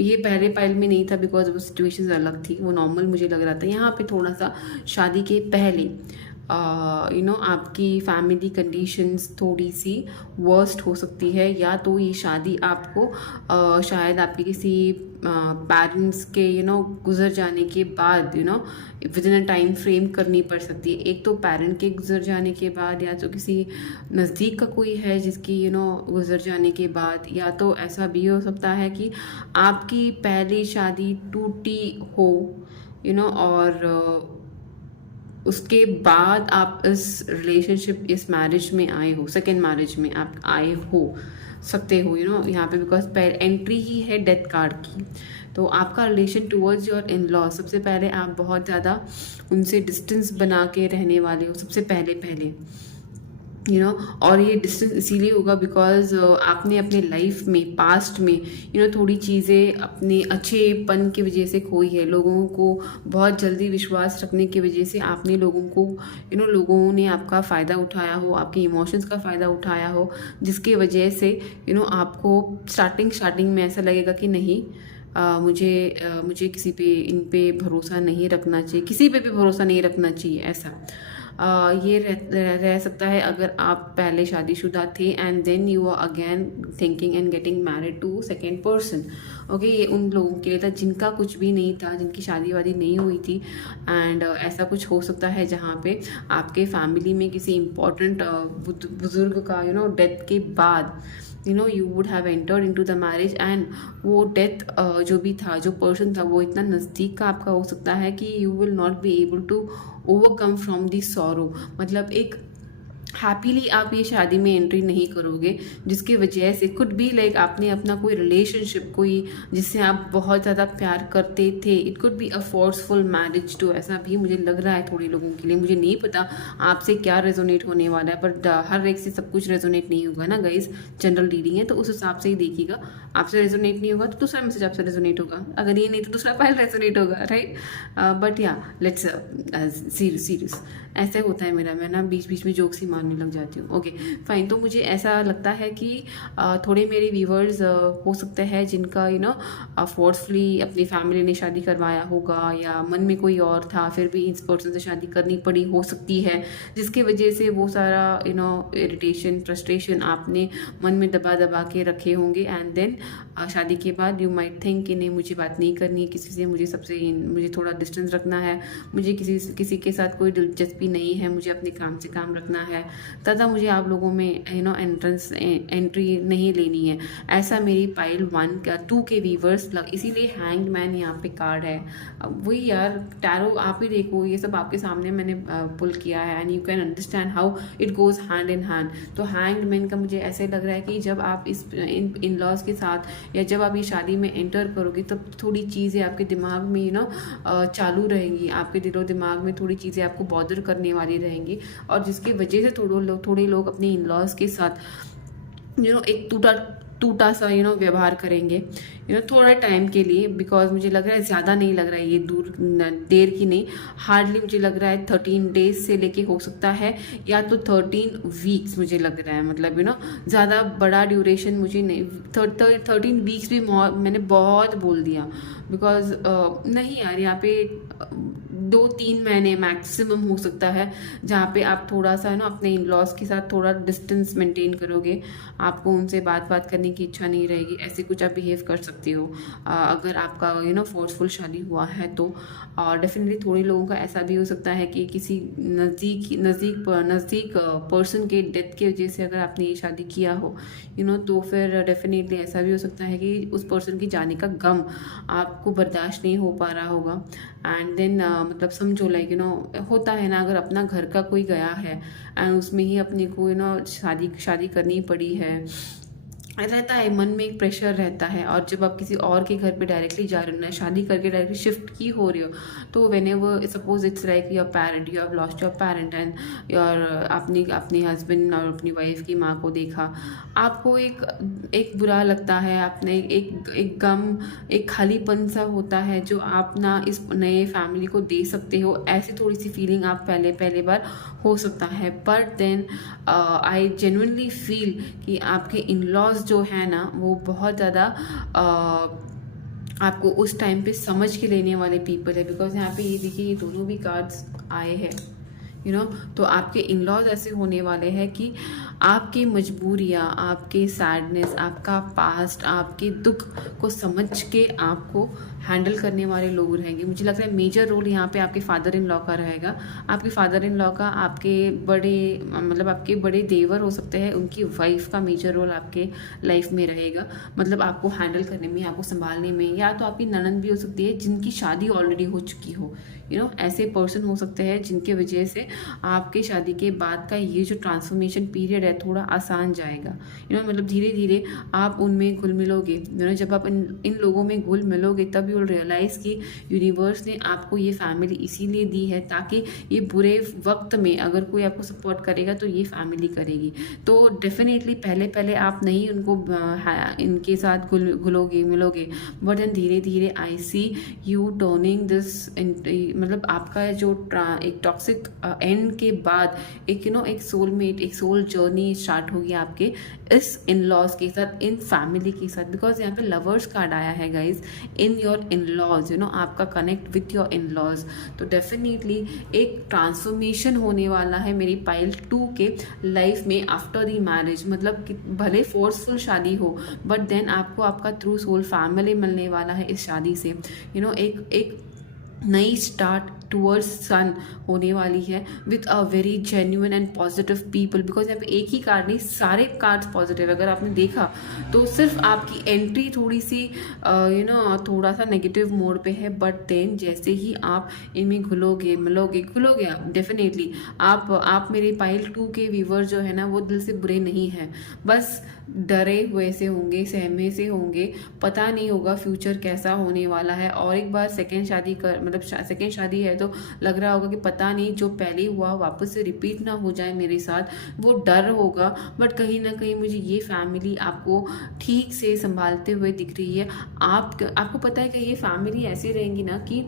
ये पहले पाइल में नहीं था बिकॉज वो सिचुएशंस अलग थी, वो नॉर्मल मुझे लग रहा था। यहाँ पे थोड़ा सा शादी के पहले आपकी फैमिली कंडीशंस थोड़ी सी वर्स्ट हो सकती है, या तो ये शादी आपको शायद आपके किसी पेरेंट्स के गुजर जाने के बाद with in a time frame करनी पड़ सकती है। एक तो पेरेंट के गुजर जाने के बाद, या तो किसी नज़दीक का कोई है जिसकी गुजर जाने के बाद, या तो ऐसा भी हो सकता है कि आपकी पहली शादी टूटी हो, और उसके बाद आप इस रिलेशनशिप, इस मैरिज में आए हो, सेकेंड मैरिज में आप आए हो सकते हो, यहाँ पे बिकॉज एंट्री ही है डेथ कार्ड की। तो आपका relation towards your in law, सबसे पहले आप बहुत ज़्यादा उनसे डिस्टेंस बना के रहने वाले हो सबसे पहले और ये डिस्टेंस इसीलिए होगा बिकॉज आपने अपने लाइफ में, पास्ट में थोड़ी चीज़ें अपने अच्छेपन की वजह से खोई है। लोगों को बहुत जल्दी विश्वास रखने की वजह से आपने लोगों को लोगों ने आपका फ़ायदा उठाया हो, आपके इमोशंस का फ़ायदा उठाया हो, जिसकी वजह से आपको स्टार्टिंग में ऐसा लगेगा कि नहीं, मुझे किसी पे, इन पे भरोसा नहीं रखना चाहिए, किसी पे भी भरोसा नहीं रखना चाहिए, ऐसा ये रह सकता है अगर आप पहले शादीशुदा थे and then you are again thinking and getting married to second person. Okay, ये उन लोगों के लिए था जिनका कुछ भी नहीं था, जिनकी शादी वादी नहीं हुई थी, एंड ऐसा कुछ हो सकता है जहाँ पे आपके फैमिली में किसी इम्पोर्टेंट बुजुर्ग का डेथ के बाद you would have entered into the marriage, and वो डेथ जो भी था, जो पर्सन था, वो इतना नज़दीक का आपका हो सकता है कि you will not be able to overcome from the sorrow। मतलब एक हैप्पीली आप ये शादी में एंट्री नहीं करोगे, जिसकी वजह से कुड बी लाइक आपने अपना कोई रिलेशनशिप, कोई जिससे आप बहुत ज़्यादा प्यार करते थे, it could be a forceful marriage too, ऐसा भी मुझे लग रहा है थोड़े लोगों के लिए। मुझे नहीं पता आपसे क्या रेजोनेट होने वाला है, पर हर एक से सब कुछ रेजोनेट नहीं होगा ना गाइज, जनरल रीडिंग है तो उस हिसाब से ही देखिएगा। आपसे रेजोनेट नहीं होगा तो दूसरा मैसेज आपसे रेजोनेट होगा, अगर ये नहीं तो दूसरा फाइल रेजोनेट होगा, राइट। बट या लेट्स सीरियस ऐसे होता है मेरा, मैं ना बीच बीच में जोक्स ही मारने लग जाती हूँ। ओके फाइन, तो मुझे ऐसा लगता है कि थोड़े मेरे व्यूवर्स हो सकते हैं जिनका फोर्सफुली अपनी फैमिली ने शादी करवाया होगा, या मन में कोई और था फिर भी इस पर्सन से शादी करनी पड़ी हो सकती है, जिसकी वजह से वो सारा इरिटेशन, फ्रस्ट्रेशन आपने मन में दबा दबा के रखे होंगे, एंड देन शादी के बाद यू माइट थिंक कि नहीं, मुझे बात नहीं करनी है किसी से, मुझे थोड़ा डिस्टेंस रखना है, मुझे किसी के साथ कोई दिलचस्पी नहीं है, मुझे अपने काम से काम रखना है, तथा मुझे आप लोगों में एंट्री नहीं लेनी है। ऐसा मेरी पाइल 1 या 2 के व्यूवर्स इसीलिए हैंग्ड मैन यहाँ पे कार्ड है। वही यार, टैरो आप ही देखो, ये सब आपके सामने मैंने पुल किया है, and you can understand how it goes hand in hand. तो हैंग्ड मैन का मुझे ऐसे लग रहा है कि जब आप इस इन लॉज के साथ, या जब आप ये शादी में एंटर करोगे, तब थोड़ी चीज़ें आपके दिमाग में चालू रहेंगी, आपके दिलो दिमाग में थोड़ी चीज़ें आपको बॉदर करने वाली रहेंगी, और जिसकी वजह से थोड़े लोग अपने इन लॉज के साथ एक टूटा सा व्यवहार करेंगे थोड़े टाइम के लिए, बिकॉज मुझे लग रहा है ज़्यादा नहीं लग रहा है, ये देर की नहीं, हार्डली मुझे लग रहा है 13 डेज से लेके हो सकता है, या तो 13 वीक्स मुझे लग रहा है, मतलब ज़्यादा बड़ा ड्यूरेशन मुझे नहीं, 13 वीक्स भी मैंने बहुत बोल दिया, बिकॉज नहीं यार, यहाँ पे 2-3 महीने मैक्सिमम हो सकता है, जहाँ पे आप थोड़ा सा ना अपने इन लॉज के साथ थोड़ा डिस्टेंस मेंटेन करोगे, आपको उनसे बात करने की इच्छा नहीं रहेगी, ऐसे कुछ आप बिहेव कर सकती हो अगर आपका फोर्सफुल शादी हुआ है तो। और डेफिनेटली थोड़े लोगों का ऐसा भी हो सकता है कि किसी नज़दीक पर्सन के डेथ की वजह से अगर आपने ये शादी किया हो तो फिर डेफिनेटली ऐसा भी हो सकता है कि उस पर्सन की जाने का गम आपको बर्दाश्त नहीं हो पा रहा होगा। एंड देन मतलब समझो लाइक होता है ना, अगर अपना घर का कोई गया है एंड उसमें ही अपने को शादी करनी पड़ी है, रहता है मन में एक प्रेशर रहता है। और जब आप किसी और के घर पे डायरेक्टली जा रहे हो ना, शादी करके डायरेक्टली शिफ्ट की हो रहे हो, तो when ever suppose it's like your parent, you have lost your parent and your आपने अपने हस्बैंड और अपनी वाइफ की माँ को देखा, आपको एक बुरा लगता है, आपने एक गम, एक खालीपन सा होता है जो आप ना इस नए फैमिली को दे सकते हो। ऐसी थोड़ी सी फीलिंग आप पहले बार हो सकता है। But then I genuinely feel कि आपके इन लॉज जो है ना वो बहुत ज़्यादा आपको उस टाइम पे समझ के लेने वाले पीपल है। बिकॉज यहाँ पे ये देखिए, ये दोनों भी कार्ड्स आए हैं तो आपके इन लॉज ऐसे होने वाले हैं कि आपकी मजबूरियाँ, आपके सैडनेस, आपका पास्ट, आपके दुख को समझ के आपको हैंडल करने वाले लोग रहेंगे। मुझे लगता है मेजर रोल यहाँ पे आपके फादर इन लॉ का रहेगा। आपके फादर इन लॉ का आपके बड़े देवर हो सकते हैं, उनकी वाइफ का मेजर रोल आपके लाइफ में रहेगा। मतलब आपको हैंडल करने में, आपको संभालने में। या तो आपकी ननद भी हो सकती है जिनकी शादी ऑलरेडी हो चुकी हो, ऐसे पर्सन हो सकते हैं जिनके वजह से आपके शादी के बाद का ये जो ट्रांसफॉर्मेशन पीरियड है थोड़ा आसान जाएगा। मतलब धीरे धीरे आप उनमें घुल मिलोगे। जब आप इन लोगों में घुल मिलोगे तब यू विल रियलाइज़ कि यूनिवर्स ने आपको ये फैमिली इसीलिए दी है ताकि ये बुरे वक्त में अगर कोई आपको सपोर्ट करेगा तो ये फैमिली करेगी। तो डेफिनेटली पहले आप नहीं उनको इनके साथ घुलोगे मिलोगे, बट देन धीरे धीरे आई सी यू टर्निंग दिस, मतलब आपका जो एक टॉक्सिक एंड के बाद एक सोलमेट, एक सोल जर्नी स्टार्ट होगी आपके इस इन लॉज के साथ, इन फैमिली के साथ। बिकॉज यहाँ पे लवर्स कार्ड आया है guys, in your in laws, आपका connect with your in laws. तो डेफिनेटली एक ट्रांसफॉर्मेशन होने वाला है मेरी पाइल 2 के लाइफ में आफ्टर दी मैरिज। मतलब कि भले फोर्सफुल शादी हो बट देन आपको आपका ट्रू सोल फैमिली मिलने वाला है इस शादी से। एक नई स्टार्ट टूवर्ड्स सन होने वाली है with a very genuine and positive people. Because यहाँ पे एक ही कार्ड नहीं, सारे कार्ड्स पॉजिटिव। अगर आपने देखा तो सिर्फ आपकी एंट्री थोड़ी सी थोड़ा सा नेगेटिव मोड पे है, बट देन जैसे ही आप इनमें घुलोगे आप डेफिनेटली आप मेरे पाइल 2 के व्यूवर जो है ना वो दिल से बुरे नहीं हैं, बस डरे हुए से होंगे, सहमे से होंगे, पता नहीं होगा फ्यूचर कैसा होने वाला है। और एक बार सेकेंड शादी है तो लग रहा होगा कि पता नहीं जो पहले हुआ वापस से रिपीट ना हो जाए मेरे साथ, वो डर होगा। बट कहीं ना कहीं मुझे ये फैमिली आपको ठीक से संभालते हुए दिख रही है। आपको पता है कि ये फैमिली ऐसी रहेंगी ना कि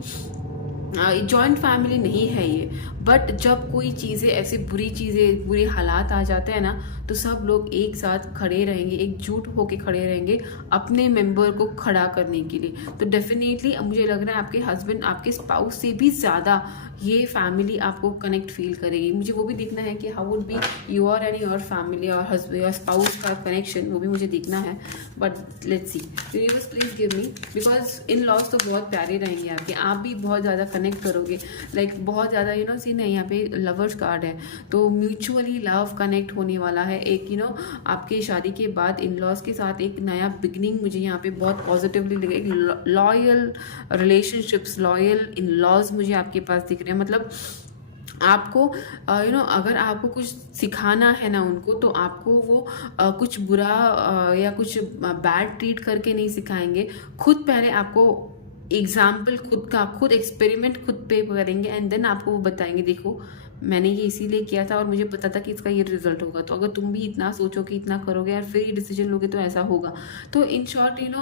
जॉइंट फैमिली नहीं है ये, बट जब कोई चीज़ें ऐसी बुरे हालात आ जाते हैं ना तो सब लोग एक साथ खड़े रहेंगे, एकजुट होके खड़े रहेंगे अपने मेंबर को खड़ा करने के लिए। तो डेफिनेटली मुझे लग रहा है आपके हस्बैंड, आपके स्पाउस से भी ज़्यादा ये फैमिली आपको कनेक्ट फील करेगी। मुझे वो भी देखना है कि how would be your and your family और हस्बैंड और स्पाउस का कनेक्शन, वो भी मुझे देखना है। But let's see, universe please give me, because in laws तो बहुत प्यारे रहेंगे आपके, आप भी बहुत ज़्यादा कनेक्ट करोगे, लाइक बहुत ज़्यादा सीन है। यहाँ पे लवर्स कार्ड है तो म्यूचुअली लव कनेक्ट होने वाला है। एक आपके शादी के बाद इन लॉज के साथ एक नया बिगनिंग मुझे यहाँ पे बहुत पॉजिटिवली लगे। एक loyal relationships, loyal in laws मुझे आपके पास दिख रहे हैं। मतलब आपको अगर आपको कुछ सिखाना है ना उनको, तो आपको वो कुछ बुरा या कुछ बैड ट्रीट करके नहीं सिखाएंगे। खुद पहले आपको एग्जाम्पल खुद एक्सपेरिमेंट खुद पे करेंगे एंड देन आपको वो बताएंगे, देखो मैंने ये इसीलिए किया था और मुझे पता था कि इसका ये रिजल्ट होगा। तो अगर तुम भी इतना सोचो कि इतना करोगे और फिर ये डिसीजन लोगे तो ऐसा होगा। तो इन शॉर्ट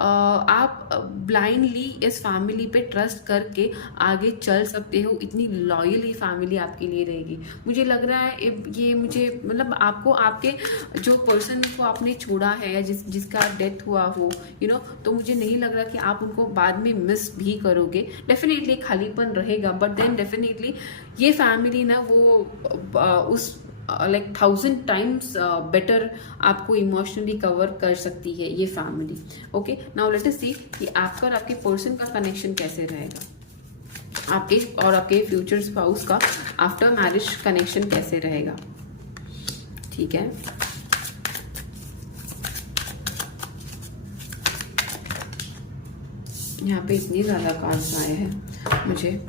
आप ब्लाइंडली इस फैमिली पे ट्रस्ट करके आगे चल सकते हो। इतनी लॉयल ही फैमिली आपके लिए रहेगी। मुझे लग रहा है ये मुझे मतलब आपको आपके जो पर्सन को आपने छोड़ा है या जिसका डेथ हुआ हो तो मुझे नहीं लग रहा कि आप उनको बाद में मिस भी करोगे। डेफिनेटली खालीपन रहेगा, बट देन डेफिनेटली ये फैमिली ना वो उस लाइक 1000 टाइम्स बेटर आपको इमोशनली कवर कर सकती है ये family. Okay, now let us see कि आपका और आपके पर्सन का कनेक्शन कैसे रहेगा, आपके और आपके फ्यूचर स्पाउस का आफ्टर मैरिज कनेक्शन कैसे रहेगा। ठीक है, यहाँ पे इतनी ज़्यादा कार्ड्स आए हैं, मुझे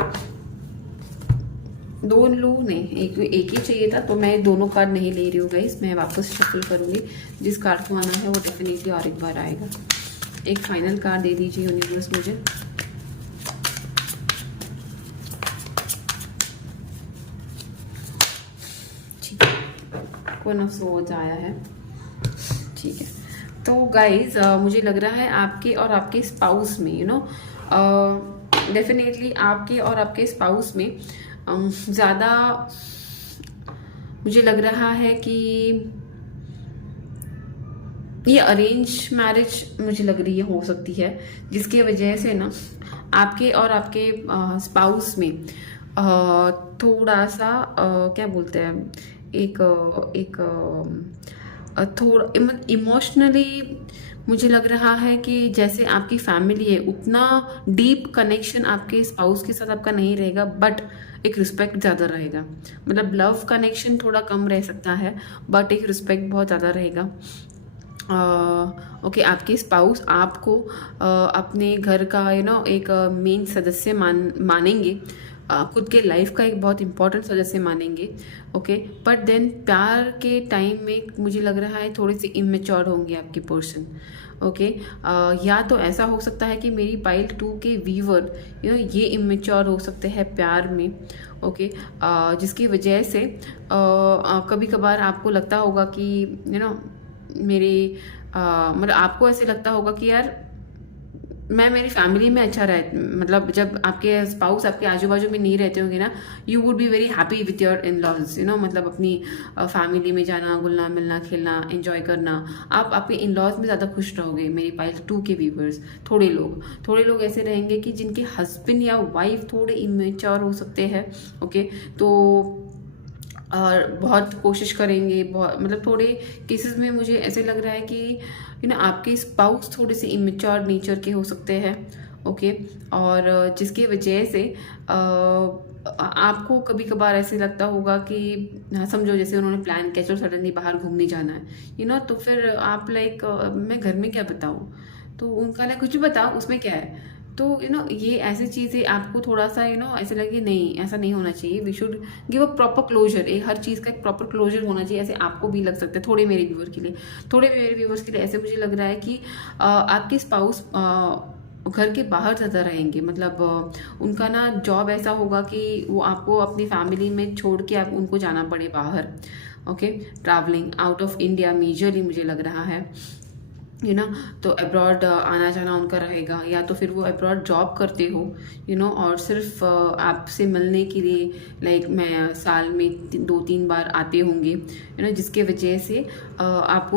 दो लू नहीं, एक ही चाहिए था, तो मैं दोनों कार्ड नहीं ले रही हूँ गाइस। मैं वापस शफल करूँगी, जिस कार्ड को आना है वो डेफिनेटली और एक बार आएगा। एक फाइनल कार्ड दे दीजिए यूनिवर्स मुझे। ठीक है, वन ऑफ सोर्ड्स आया है। ठीक है, तो गाइज मुझे लग रहा है आपके और आपके स्पाउस में डेफिनेटली आपके और आपके स्पाउस में ज़्यादा मुझे लग रहा है कि ये अरेंज मैरिज मुझे लग रही है हो सकती है, जिसके वजह से ना आपके और आपके स्पाउस में थोड़ा सा क्या बोलते हैं एक थोड़ा इमोशनली मुझे लग रहा है कि जैसे आपकी फैमिली है उतना डीप कनेक्शन आपके स्पाउस के साथ आपका नहीं रहेगा, बट एक रिस्पेक्ट ज़्यादा रहेगा। मतलब लव कनेक्शन थोड़ा कम रह सकता है, बट एक रिस्पेक्ट बहुत ज़्यादा रहेगा। ओके, आपके स्पाउस आपको अपने घर का एक मेन सदस्य मानेंगे, खुद के लाइफ का एक बहुत इंपॉर्टेंट सदस्य मानेंगे। ओके, बट देन प्यार के टाइम में मुझे लग रहा है थोड़े से इमेच्योर होंगे आपके पर्सन। ओके, या तो ऐसा हो सकता है कि मेरी पाइल 2 के वीवर ये इमेच्योर हो सकते हैं प्यार में। ओके, जिसकी वजह से कभी कभार आपको लगता होगा कि मेरे मतलब आपको ऐसे लगता होगा कि यार मैं मेरी फैमिली में अच्छा मतलब जब आपके स्पाउस आपके आजू बाजू में नहीं रहते होंगे ना, you would be very happy with your in laws मतलब अपनी फैमिली में जाना, घुलना मिलना, खेलना, एंजॉय करना, आप आपके इन लॉज में ज़्यादा खुश रहोगे। मेरी पाइल 2 के व्यूवर्स थोड़े लोग ऐसे रहेंगे कि जिनके हस्बैंड या वाइफ थोड़े इमेच्योर हो सकते हैं। ओके, तो और बहुत कोशिश करेंगे, बहुत मतलब थोड़े केसेस में मुझे ऐसे लग रहा है कि आपके स्पाउस थोड़े से इमेच्योर नेचर के हो सकते हैं। ओके, और जिसकी वजह से आपको कभी कभार ऐसे लगता होगा कि समझो जैसे उन्होंने प्लान किया चलो सडनली बाहर घूमने जाना है तो फिर आप लाइक मैं घर में क्या बताऊँ, तो उनका लाइक कुछ भी बताओ उसमें क्या है। तो ये ऐसी चीज़ें आपको थोड़ा सा ऐसे लगे नहीं ऐसा नहीं होना चाहिए। We should give a proper closure, हर चीज़ का एक प्रॉपर क्लोजर होना चाहिए। ऐसे आपको भी लग सकता है, थोड़े मेरे व्यूवर्स के लिए ऐसे मुझे लग रहा है कि आपके स्पाउस घर के बाहर ज़्यादा रहेंगे। मतलब उनका ना जॉब ऐसा होगा कि वो आपको अपनी फैमिली में छोड़ के आप उनको जाना पड़े बाहर। Okay, travelling out of India majorly मुझे लग रहा है तो अब्रॉड आना जाना उनका रहेगा, या तो फिर वो अब्रॉड जॉब करते हो और सिर्फ आपसे मिलने के लिए लाइक मैं साल में 2-3 बार आते होंगे जिसके वजह से आप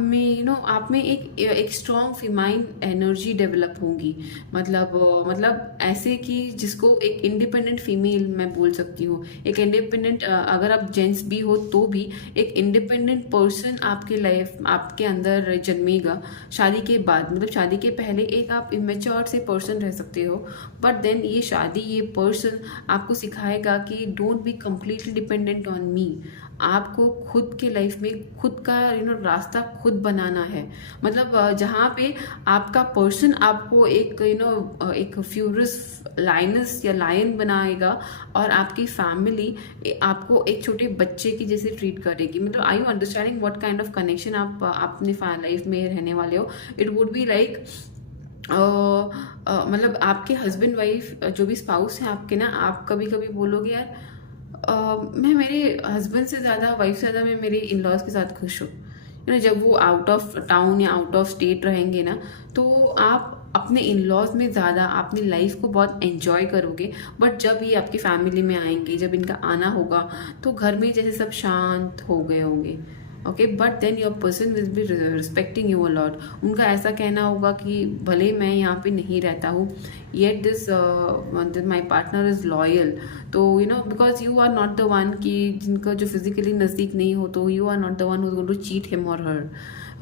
में एक स्ट्रॉन्ग फीमाइन एनर्जी डेवलप होगी। मतलब ऐसे कि जिसको एक इंडिपेंडेंट फीमेल मैं बोल सकती हूँ, एक इंडिपेंडेंट अगर आप जेंट्स भी हो तो भी एक इंडिपेंडेंट पर्सन आपके लाइफ आपके अंदर जन्मेगा शादी के बाद। मतलब शादी के पहले एक आप इमेच्योर से पर्सन रह सकते हो, बट देन ये पर्सन आपको सिखाएगा कि don't be completely dependent on me. आपको खुद के लाइफ में खुद का रास्ता खुद बनाना है। मतलब जहाँ पे आपका पर्सन आपको एक फ्यूरियस लाइनस या लायन बनाएगा और आपकी फैमिली आपको एक छोटे बच्चे की जैसे ट्रीट करेगी। मतलब I you understanding what kind of connection आप अपने लाइफ में रहने वाले हो। इट वुड बी लाइक मतलब आपके हस्बैंड वाइफ जो भी स्पाउस है आपके आप कभी कभी बोलोगे यार मैं मेरे हस्बैंड से ज़्यादा, वाइफ से ज़्यादा मैं मेरे इन लॉज के साथ खुश हूँ। जब वो आउट ऑफ टाउन या आउट ऑफ स्टेट रहेंगे ना, तो आप अपने इन लॉज में ज़्यादा अपनी लाइफ को बहुत एंजॉय करोगे। बट जब ये आपकी फैमिली में आएंगे, जब इनका आना होगा, तो घर में जैसे सब शांत हो गए होंगे। Okay, but then your person will be respecting you a lot. उनका ऐसा कहना होगा कि भले मैं यहाँ पे नहीं रहता हूँ, yet this my partner is loyal. तो because you are not the one कि जिनका जो फिजिकली नज़दीक नहीं हो, तो you are not the one who is going to cheat him और हर।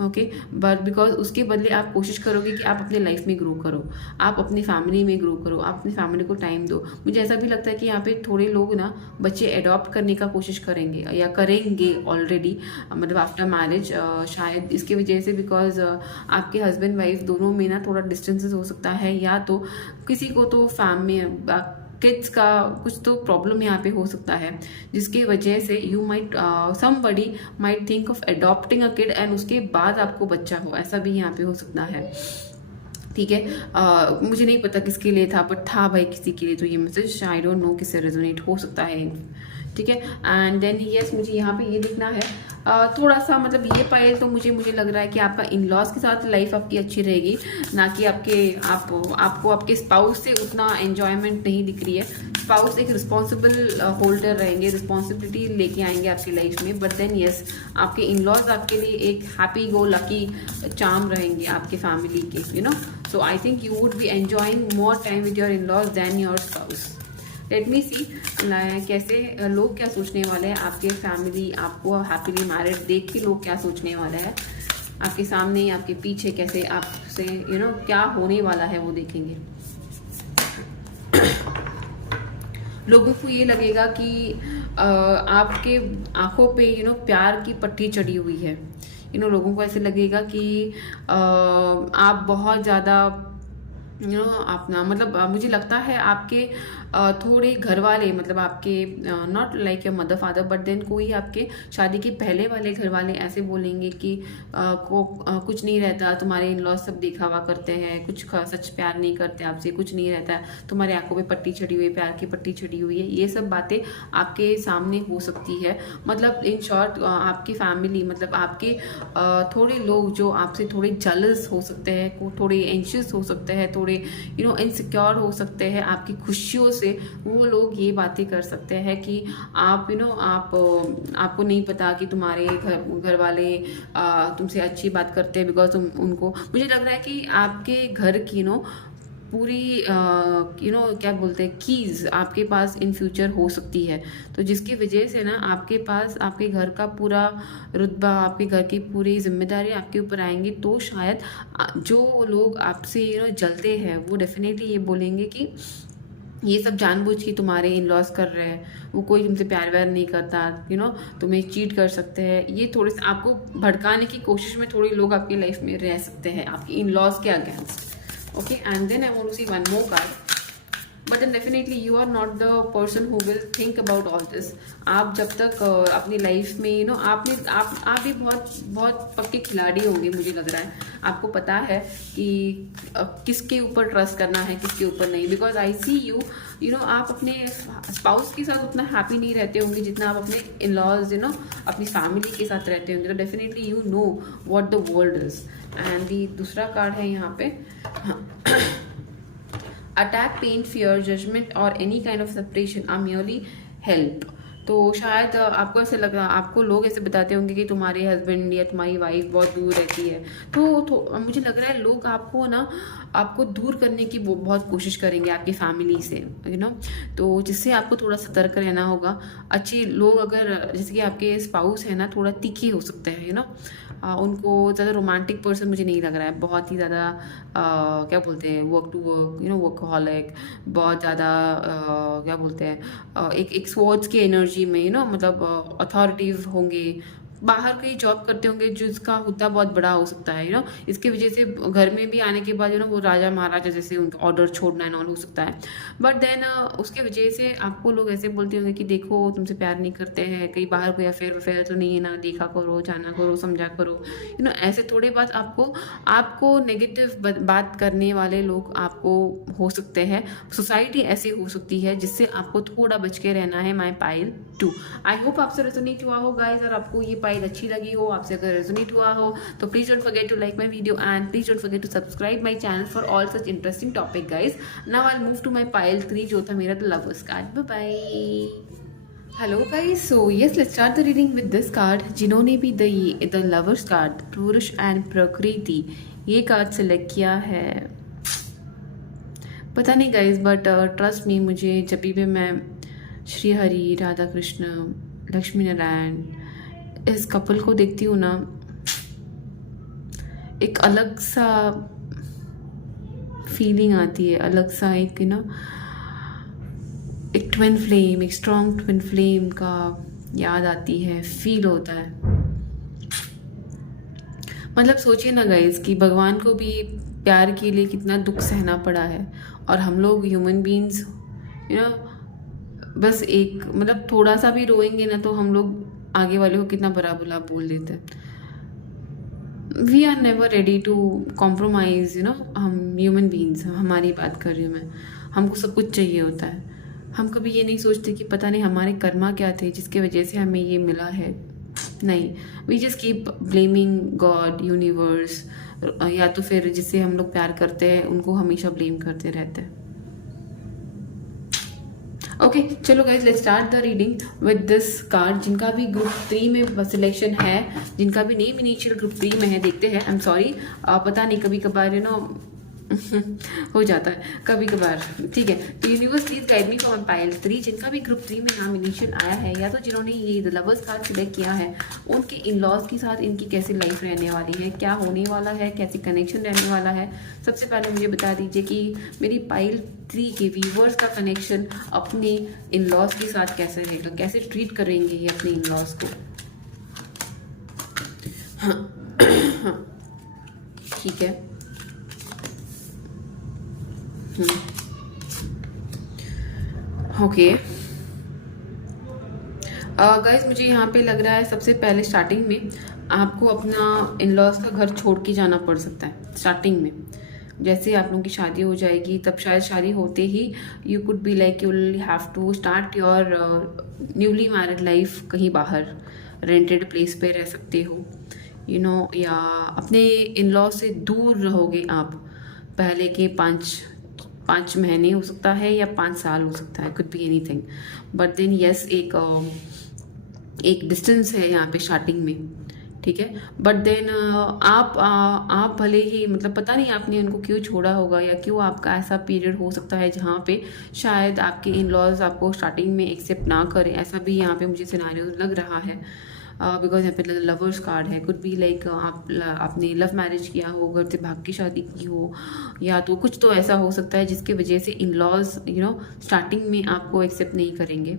ओके, बट बिकॉज उसके बदले आप कोशिश करोगे कि आप अपने लाइफ में ग्रो करो, आप अपनी फैमिली में ग्रो करो, आप अपनी फैमिली को टाइम दो। मुझे ऐसा भी लगता है कि यहाँ पे थोड़े लोग ना बच्चे अडॉप्ट करने का कोशिश करेंगे या करेंगे ऑलरेडी, मतलब आफ्टर मैरिज, शायद इसके वजह से, बिकॉज आपके हस्बैंड वाइफ दोनों में ना थोड़ा डिस्टेंसेस हो सकता है, या तो किसी को तो फैमिली किड्स का कुछ तो प्रॉब्लम यहाँ पे हो सकता है, जिसकी वजह से you might somebody might think of adopting a kid and उसके बाद आपको बच्चा हो, ऐसा भी यहाँ पे हो सकता है। ठीक है, मुझे नहीं पता किसके लिए था, बट था भाई किसी के लिए, तो ये मैसेज आई डोंट नो किससे रेजोनेट हो सकता है। ठीक है, एंड देन यस, मुझे यहाँ पे ये दिखना है थोड़ा सा, मतलब ये पायल तो मुझे लग रहा है कि आपका इन लॉज के साथ लाइफ आपकी अच्छी रहेगी, ना कि आपको आपके स्पाउस से उतना एंजॉयमेंट नहीं दिख रही है। स्पाउस एक रिस्पॉन्सिबल होल्डर रहेंगे, रिस्पॉन्सिबिलिटी लेके आएंगे आपकी लाइफ में, बट देन यस, आपके इन लॉज आपके लिए एक हैप्पी गो लकी चार्म रहेंगे आपके फैमिली के, so I think you would be enjoying more time with your in laws than your spouse. Let me see कैसे लोग क्या सोचने वाले हैं, आपके फैमिली आपको हैप्पीली मैरिड देख के लोग क्या सोचने वाले हैं, आपके सामने आपके पीछे कैसे आपसे क्या होने वाला है वो देखेंगे। लोगों को ये लगेगा कि आपके आंखों पे प्यार की पट्टी चढ़ी हुई है। लोगों को ऐसे लगेगा कि आप बहुत ज़्यादा अपना, मतलब मुझे लगता है आपके थोड़े घर वाले, मतलब आपके not like your mother father, but then कोई आपके शादी के पहले वाले घर वाले ऐसे बोलेंगे कि कुछ नहीं रहता, तुम्हारे इन लॉज सब दिखावा करते हैं, कुछ सच प्यार नहीं करते आपसे, कुछ नहीं रहता है, तुम्हारे आंखों पे पट्टी चढ़ी हुई है, प्यार की पट्टी चढ़ी हुई है। ये सब बातें आपके सामने हो सकती है। मतलब इन शॉर्ट आपकी फैमिली, मतलब आपके थोड़े लोग जो आपसे थोड़े जेलस हो सकते हैं, थोड़े एंशियस हो सकते हैं, थोड़े इनसिक्योर हो सकते हैं आपकी खुशियों से, वो लोग ये बातें कर सकते हैं कि आप आपको नहीं पता कि तुम्हारे घर वाले तुमसे अच्छी बात करते हैं, बिकॉज उनको, मुझे लग रहा है कि आपके घर की पूरी क्या बोलते हैं, कीज़ आपके पास इन फ्यूचर हो सकती है। तो जिसकी वजह से ना आपके पास आपके घर का पूरा रुतबा, आपके घर की पूरी जिम्मेदारी आपके ऊपर आएंगी। तो शायद जो लोग आपसे जलते हैं, वो डेफिनेटली ये बोलेंगे कि ये सब जानबूझ के तुम्हारे इन लॉस कर रहे हैं, वो कोई तुमसे प्यार व्यार नहीं करता, तुम्हें चीट कर सकते हैं। ये थोड़े से आपको भड़काने की कोशिश में थोड़े लोग आपकी लाइफ में रह सकते हैं, आपके इन लॉस के against. Okay, and then I want to see one more card, but then definitely you are not the person who will think about all this. आप जब तक अपनी लाइफ में आप भी बहुत पक्के खिलाड़ी होंगे, मुझे लग रहा है आपको पता है कि किसके ऊपर ट्रस्ट करना है, किसके ऊपर नहीं, बिकॉज आई सी यू आप अपने स्पाउस के साथ उतना हैप्पी नहीं रहते होंगे जितना आप अपने इन लॉज अपनी फैमिली के साथ रहते होंगे। तो definitely you know what the world is. And the दूसरा कार्ड है यहाँ पे, अटैक, पेन, फियर, जजमेंट और any kind of separation are merely help. तो शायद आपको ऐसे लग रहा, आपको लोग ऐसे बताते होंगे कि तुम्हारे हस्बैंड या तुम्हारी वाइफ बहुत दूर रहती है, तो मुझे लग रहा है लोग आपको दूर करने की बहुत कोशिश करेंगे आपकी फैमिली से, तो जिससे आपको थोड़ा सतर्क रहना होगा। अच्छे लोग अगर जैसे कि आपके स्पाउस है ना, थोड़ा तीखे हो सकते हैं, उनको ज़्यादा रोमांटिक पर्सन मुझे नहीं लग रहा है, बहुत ही ज़्यादा क्या बोलते हैं, वर्क टू वर्क, वर्कहॉलिक, बहुत ज़्यादा क्या बोलते हैं, एक स्पोर्ट्स की एनर्जी में, मतलब अथॉरिटीव होंगे, बाहर कहीं जॉब करते होंगे जिसका हुद्दा बहुत बड़ा हो सकता है, इसकी वजह से घर में भी आने के बाद वो राजा महाराजा जैसे उनका ऑर्डर छोड़ना एंड ऑल हो सकता है। बट देन उसके वजह से आपको लोग ऐसे बोलते होंगे कि देखो तुमसे प्यार नहीं करते हैं, कहीं बाहर कोई अफेयर वफेयर तो नहीं है ना, देखा करो, जाना करो, समझा करो, ऐसे थोड़े बात आपको नेगेटिव बात करने वाले लोग आपको हो सकते हैं, सोसाइटी ऐसी हो सकती है जिससे आपको थोड़ा बच के रहना है। माय पायल 2, आई होप आपसे रेजोनेट हुआ हो गाइस, और आपको ये पायल अच्छी लगी हो, आपसे अगर रेजोनेट हुआ हो तो please don't forget to like my video and please don't forget to subscribe my channel for all such interesting topic guys. Now I move to my pile 3 जो था मेरा the lovers card. Bye bye. Hello guys, so yes let's start the reading with this card. जिन्होंने भी the lovers card, पुरुष and प्रकृति, ये card select किया है, पता नहीं गाइस, बट ट्रस्ट मी, मुझे जब भी मैं श्री हरि, राधा कृष्ण, लक्ष्मी नारायण इस कपल को देखती हूँ ना, एक अलग सा फीलिंग आती है, अलग सा एक एक ट्विन फ्लेम, एक स्ट्रॉन्ग ट्विन फ्लेम का याद आती है, फील होता है। मतलब सोचिए ना गाइस कि भगवान को भी प्यार के लिए कितना दुख सहना पड़ा है, और हम लोग ह्यूमन बीइंग्स बस एक मतलब थोड़ा सा भी रोएंगे ना तो हम लोग आगे वाले को कितना बुरा बुरा बोल देते हैं। We are never ready to compromise, हम ह्यूमन बीइंग्स, हमारी बात कर रही हूँ मैं, हमको सब कुछ चाहिए होता है। हम कभी ये नहीं सोचते कि पता नहीं हमारे कर्मा क्या थे जिसके वजह से हमें ये मिला है, नहीं, we just keep blaming God, universe, या तो फिर जिससे हम लोग प्यार करते हैं उनको हमेशा ब्लेम करते रहते हैं। ओके चलो guys let's start the reading with this card. जिनका भी ग्रुप 3 में सिलेक्शन है, जिनका भी नेम इनिशियल ग्रुप 3 में है, देखते हैं। आई एम सॉरी, पता नहीं कभी कभार हो जाता है कभी कभार, ठीक है। तो universe please guide me for pile 3। जिनका भी ग्रुप 3 में नाम इनिशियल आया है, या तो जिन्होंने ये द लवर्स कार्ड सिलेक्ट किया है, उनके इन लॉज के साथ इनकी कैसी लाइफ रहने वाली है, क्या होने वाला है, कैसी कनेक्शन रहने वाला है। सबसे पहले मुझे बता दीजिए कि मेरी पायल 3 के व्यूवर्स का कनेक्शन अपने इन लॉज के साथ कैसे रहेगा, कैसे ट्रीट करेंगे ये अपने इन लॉज को। ठीक है, ओके गाइज, मुझे यहाँ पे लग रहा है सबसे पहले स्टार्टिंग में आपको अपना इन लॉज का घर छोड़ के जाना पड़ सकता है। स्टार्टिंग में जैसे आप लोगों की शादी हो जाएगी, तब शायद शादी होते ही you could be like you will have to start your newly married life कहीं बाहर रेंटेड प्लेस पे रह सकते हो, या अपने इन लॉ से दूर रहोगे आप पहले के 5 महीने हो सकता है या 5 साल हो सकता है, could be anything. But then yes, एक डिस्टेंस है यहाँ पे स्टार्टिंग में, ठीक है। बट देन आप भले ही मतलब पता नहीं आपने उनको क्यों छोड़ा होगा, या क्यों आपका ऐसा पीरियड हो सकता है जहाँ पे शायद आपके इन लॉज आपको स्टार्टिंग में एक्सेप्ट ना करें, ऐसा भी यहाँ पे मुझे सिनेरियो लग रहा है। बिकॉज यहाँ पे लवर्स कार्ड है, कुड बी लाइक आपने लव मैरिज किया हो, घर से भाग की शादी की हो, या तो कुछ तो ऐसा हो सकता है जिसके वजह से इन लॉज स्टार्टिंग में आपको एक्सेप्ट नहीं करेंगे।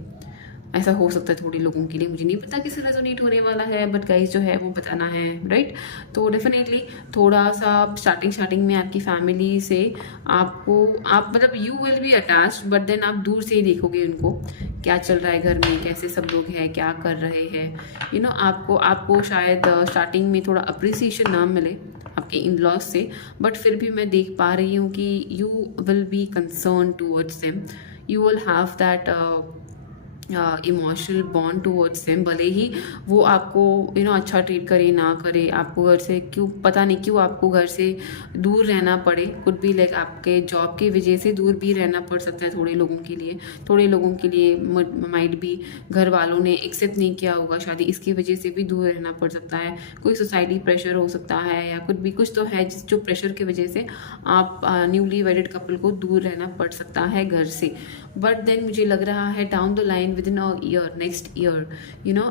ऐसा हो सकता है थोड़े लोगों के लिए, मुझे नहीं पता किससे रेजोनेट होने वाला है, बट गाइस जो है वो बताना है, राइट। तो डेफिनेटली थोड़ा सा स्टार्टिंग में आपकी फैमिली से आप मतलब you will be attached, but then आप दूर से ही देखोगे उनको, क्या चल रहा है घर में, कैसे सब लोग हैं, क्या कर रहे हैं, आपको शायद स्टार्टिंग में थोड़ा अप्रिसिएशन ना मिले आपके इन लॉज से, बट फिर भी मैं देख पा रही हूँ कि you will be concern towards them, you will have that emotional bond towards them. भले ही वो आपको अच्छा ट्रीट करे ना करे, आपको घर से पता नहीं क्यों आपको घर से दूर रहना पड़े, कुड बी लाइक आपके जॉब की वजह से दूर भी रहना पड़ सकता है थोड़े लोगों के लिए माइट भी घर वालों ने एक्सेप्ट नहीं किया होगा शादी, इसकी वजह से भी दूर रहना पड़ सकता है। कोई सोसाइटी प्रेशर हो सकता है, या कुछ भी कुछ तो है जो प्रेशर की वजह से आप न्यूली वेडेड कपल को दूर रहना पड़ सकता है घर से। बट देन मुझे लग रहा है down the line with in a year, next year,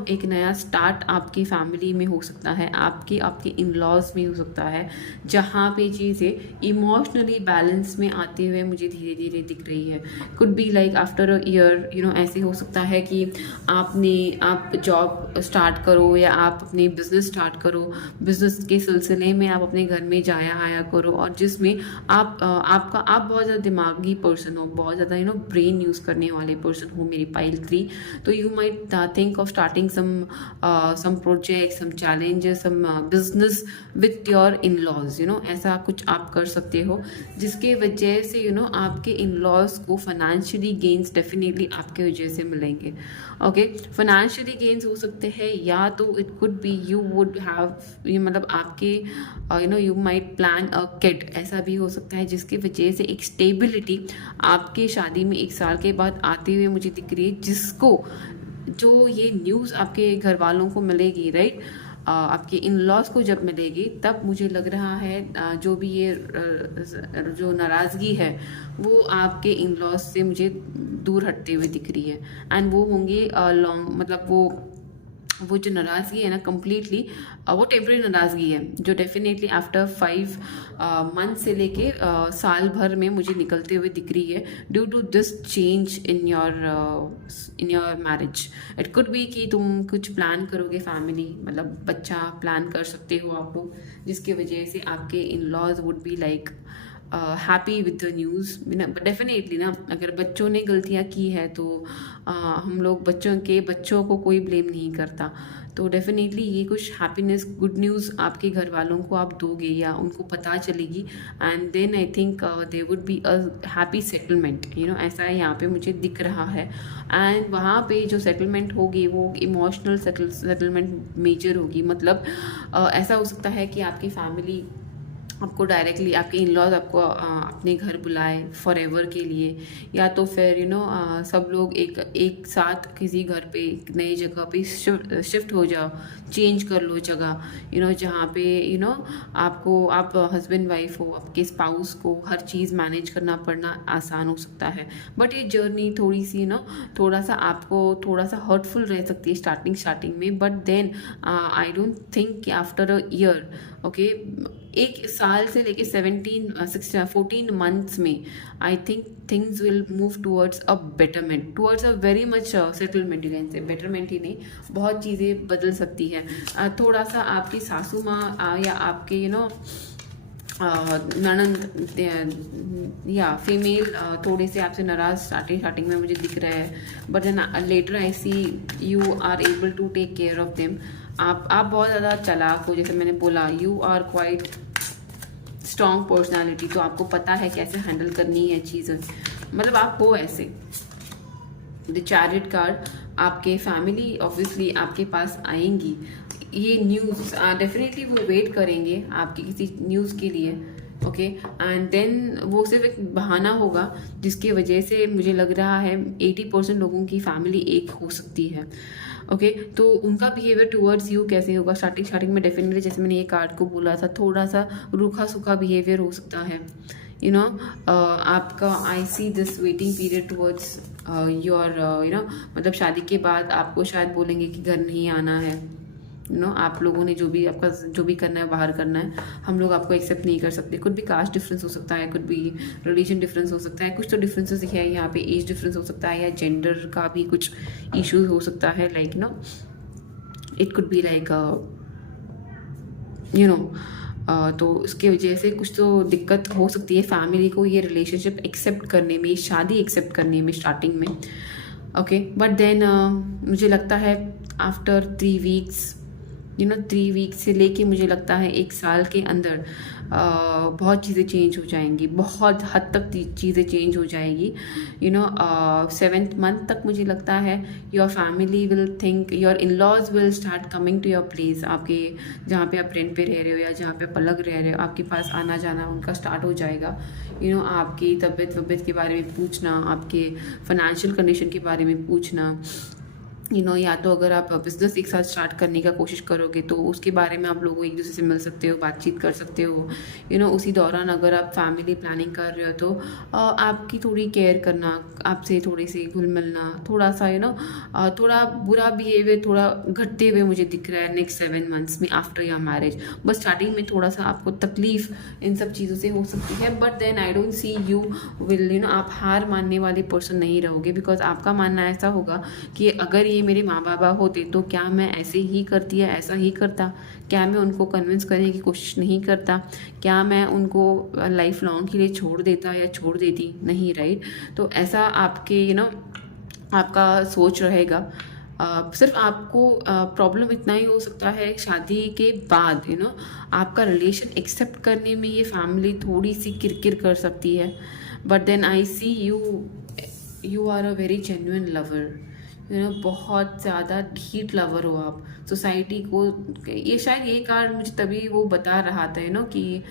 एक नया स्टार्ट आपकी फैमिली में हो सकता है, आपके इन लॉज में हो सकता है, जहाँ पे चीज़ें इमोशनली बैलेंस में आते हुए मुझे धीरे धीरे दिख रही है। Could be like after a year, ऐसे हो सकता है कि आप जॉब स्टार्ट करो या आप अपने बिजनेस स्टार्ट करो, बिजनेस के सिलसिले में आप अपने घर में जाया आया करो, और जिसमें आप बहुत ज़्यादा दिमागी पर्सन हो, बहुत ज़्यादा ब्रेन यूज़ करने वाले पर्सन हो, मेरी पाइल 3, तो you might think of starting some project, some challenges, some business with your in laws, ऐसा कुछ आप कर सकते हो, जिसके वजह से आपके इन लॉज को फाइनेंशियली गेन्स डेफिनेटली आपके वजह से मिलेंगे। ओके, फाइनेंशियली गेन्स हो सकते हैं, या तो it could be you would have, मतलब आपके you might plan a kid, ऐसा भी हो सकता है, जिसकी वजह से एक स्टेबिलिटी आपके शादी में 1 साल के बाद आते हुए मुझे दिख रही है, जिसको जो ये न्यूज़ आपके घर वालों को मिलेगी, राइट, आपके इन लॉज को जब मिलेगी, तब मुझे लग रहा है जो भी ये जो नाराज़गी है वो आपके इन लॉज से मुझे दूर हटते हुए दिख रही है, एंड वो होंगे लॉन्ग, मतलब वो जो नाराज़गी है ना, कम्प्लीटली वो टेम्प्रेरी नाराज़गी है, जो डेफिनेटली आफ्टर 5 मंथ से लेके साल भर में मुझे निकलते हुए दिख रही है, due to this change in your marriage. It could be कि तुम कुछ प्लान करोगे फैमिली, मतलब बच्चा प्लान कर सकते हो आप लोग, जिसकी वजह से आपके in laws would be like happy with the news. Definitely ना, अगर बच्चों ने गलतियाँ की है तो हम लोग बच्चों को कोई ब्लेम नहीं करता, तो डेफिनेटली ये कुछ हैप्पीनेस, गुड न्यूज़ आपके घर वालों को आप दोगे या उनको पता चलेगी, and then I think they would be a happy settlement, ऐसा यहाँ पे मुझे दिख रहा है। एंड वहाँ पे जो सेटलमेंट होगी वो इमोशनल सेटलमेंट मेजर होगी, मतलब ऐसा हो सकता है कि आपकी फैमिली आपको डायरेक्टली, आपके इन लॉज आपको अपने घर बुलाए फॉर एवर के लिए, या तो फिर सब लोग एक साथ किसी घर पे, एक नई जगह पे शिफ्ट हो जाओ, चेंज कर लो जगह, जहाँ पे आप हस्बैंड वाइफ हो, आपके स्पाउस को हर चीज़ मैनेज करना पड़ना आसान हो सकता है। बट ये जर्नी थोड़ी सी थोड़ा सा आपको थोड़ा सा हर्टफुल रह सकती है स्टार्टिंग में, but then I don't think कि आफ्टर अ ईयर, ओके, 1 साल से लेके 14 मंथ्स में I think things will move towards a betterment, towards a very much settlement, से बेटरमेंट ही नहीं, बहुत चीज़ें बदल सकती हैं। थोड़ा सा आपकी सासू माँ या आपके ननंद या फीमेल थोड़े से आपसे नाराज स्टार्टिंग में मुझे दिख रहा है, but then later I see you are able to take care of them. आप बहुत ज़्यादा चालाक हो, जैसे मैंने बोला, you are quite strong personality, तो आपको पता है कैसे हैंडल करनी है चीज़ें, मतलब आप हो ऐसे। द चैरियट कार्ड, आपके फैमिली ऑब्वियसली आपके पास आएंगी, ये न्यूज़ डेफिनेटली वो वेट करेंगे आपकी किसी न्यूज़ के लिए, ओके, एंड देन वो सिर्फ एक बहाना होगा, जिसकी वजह से मुझे लग रहा है 80% लोगों की फैमिली एक हो सकती है, ओके। तो उनका बिहेवियर टूवर्ड्स यू कैसे होगा, स्टार्टिंग में डेफिनेटली, जैसे मैंने ये कार्ड को बोला था, थोड़ा सा रूखा सूखा बिहेवियर हो सकता है, आपका I see this waiting period towards your मतलब शादी के बाद आपको शायद बोलेंगे कि घर नहीं आना है, आप लोगों ने जो भी करना है बाहर करना है, हम लोग आपको एक्सेप्ट नहीं कर सकते। कुछ भी कास्ट डिफरेंस हो सकता है, कुछ भी रिलीजन डिफरेंस हो सकता है, कुछ तो डिफरेंसेस है यहाँ पे, एज डिफरेंस हो सकता है, या जेंडर का भी कुछ इश्यूज हो सकता है, like it could be like तो उसके वजह से कुछ तो दिक्कत हो सकती है फैमिली को ये रिलेशनशिप एक्सेप्ट करने में, शादी एक्सेप्ट करने में स्टार्टिंग में, ओके। बट देन मुझे लगता है आफ्टर 3 वीक्स 3 वीक से लेके मुझे लगता है 1 साल के अंदर बहुत चीज़ें चेंज हो जाएंगी, बहुत हद तक चीज़ें चेंज हो जाएगी। 7th मंथ तक मुझे लगता है your family will think, your in laws will start coming to your place, आपके जहाँ पे आप रेंट पे रह रहे हो या जहाँ पे आप अलग रह रहे हो, आपके पास आना जाना उनका स्टार्ट हो जाएगा। आपकी तबीयत के बारे में पूछना, आपके फाइनेंशियल कंडीशन के बारे में पूछना, या तो अगर आप बिज़नेस एक साथ स्टार्ट करने का कोशिश करोगे तो उसके बारे में आप लोग एक दूसरे से मिल सकते हो, बातचीत कर सकते हो। उसी दौरान अगर आप फैमिली प्लानिंग कर रहे हो तो आपकी थोड़ी केयर करना, आपसे थोड़ी सी घुल मिलना, थोड़ा सा थोड़ा बुरा बिहेवियर थोड़ा घटते हुए मुझे दिख रहा है नेक्स्ट 7 मंथ्स में आफ्टर योर मैरिज। बस स्टार्टिंग में थोड़ा सा आपको तकलीफ इन सब चीज़ों से हो सकती है, but then I don't see you will आप हार मानने वाले पर्सन नहीं रहोगे, बिकॉज आपका मानना ऐसा होगा कि अगर ये मेरे माँ बाबा होते तो क्या मैं ऐसे ही करती या ऐसा ही करता, क्या मैं उनको कन्विंस करने की कोशिश नहीं करता, क्या मैं उनको लाइफ लॉन्ग के लिए छोड़ देता या छोड़ देती, नहीं, राइट। तो ऐसा आपके आपका सोच रहेगा। सिर्फ आपको प्रॉब्लम इतना ही हो सकता है शादी के बाद आपका रिलेशन एक्सेप्ट करने में ये फैमिली थोड़ी सी किरकिर कर सकती है, but then I see you are a very genuine lover, बहुत ज़्यादा ढीठ लवर हो आप सोसाइटी को। ये शायद ये कार्ड मुझे तभी वो बता रहा था कि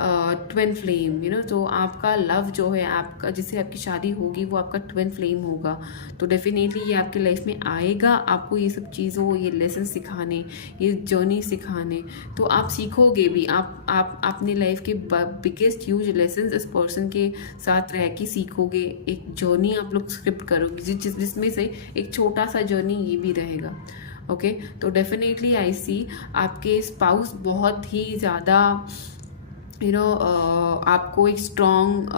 ट्विन फ्लेम, तो आपका लव जो है आपका, जिससे आपकी शादी होगी, वो आपका ट्विन फ्लेम होगा। तो डेफिनेटली ये आपके लाइफ में आएगा, आपको ये सब चीज़ों, ये लेसन सिखाने, ये जर्नी सिखाने। तो आप सीखोगे भी, आप अपने लाइफ के बिगेस्ट ह्यूज लेसन इस पर्सन के साथ रह के सीखोगे। एक जर्नी आप लोग स्क्रिप्ट करोगे जिसमें से एक छोटा सा जर्नी ये भी रहेगा। ओके, तो डेफिनेटली आई सी आपके स्पाउस बहुत ही ज़्यादा आपको एक स्ट्रॉन्ग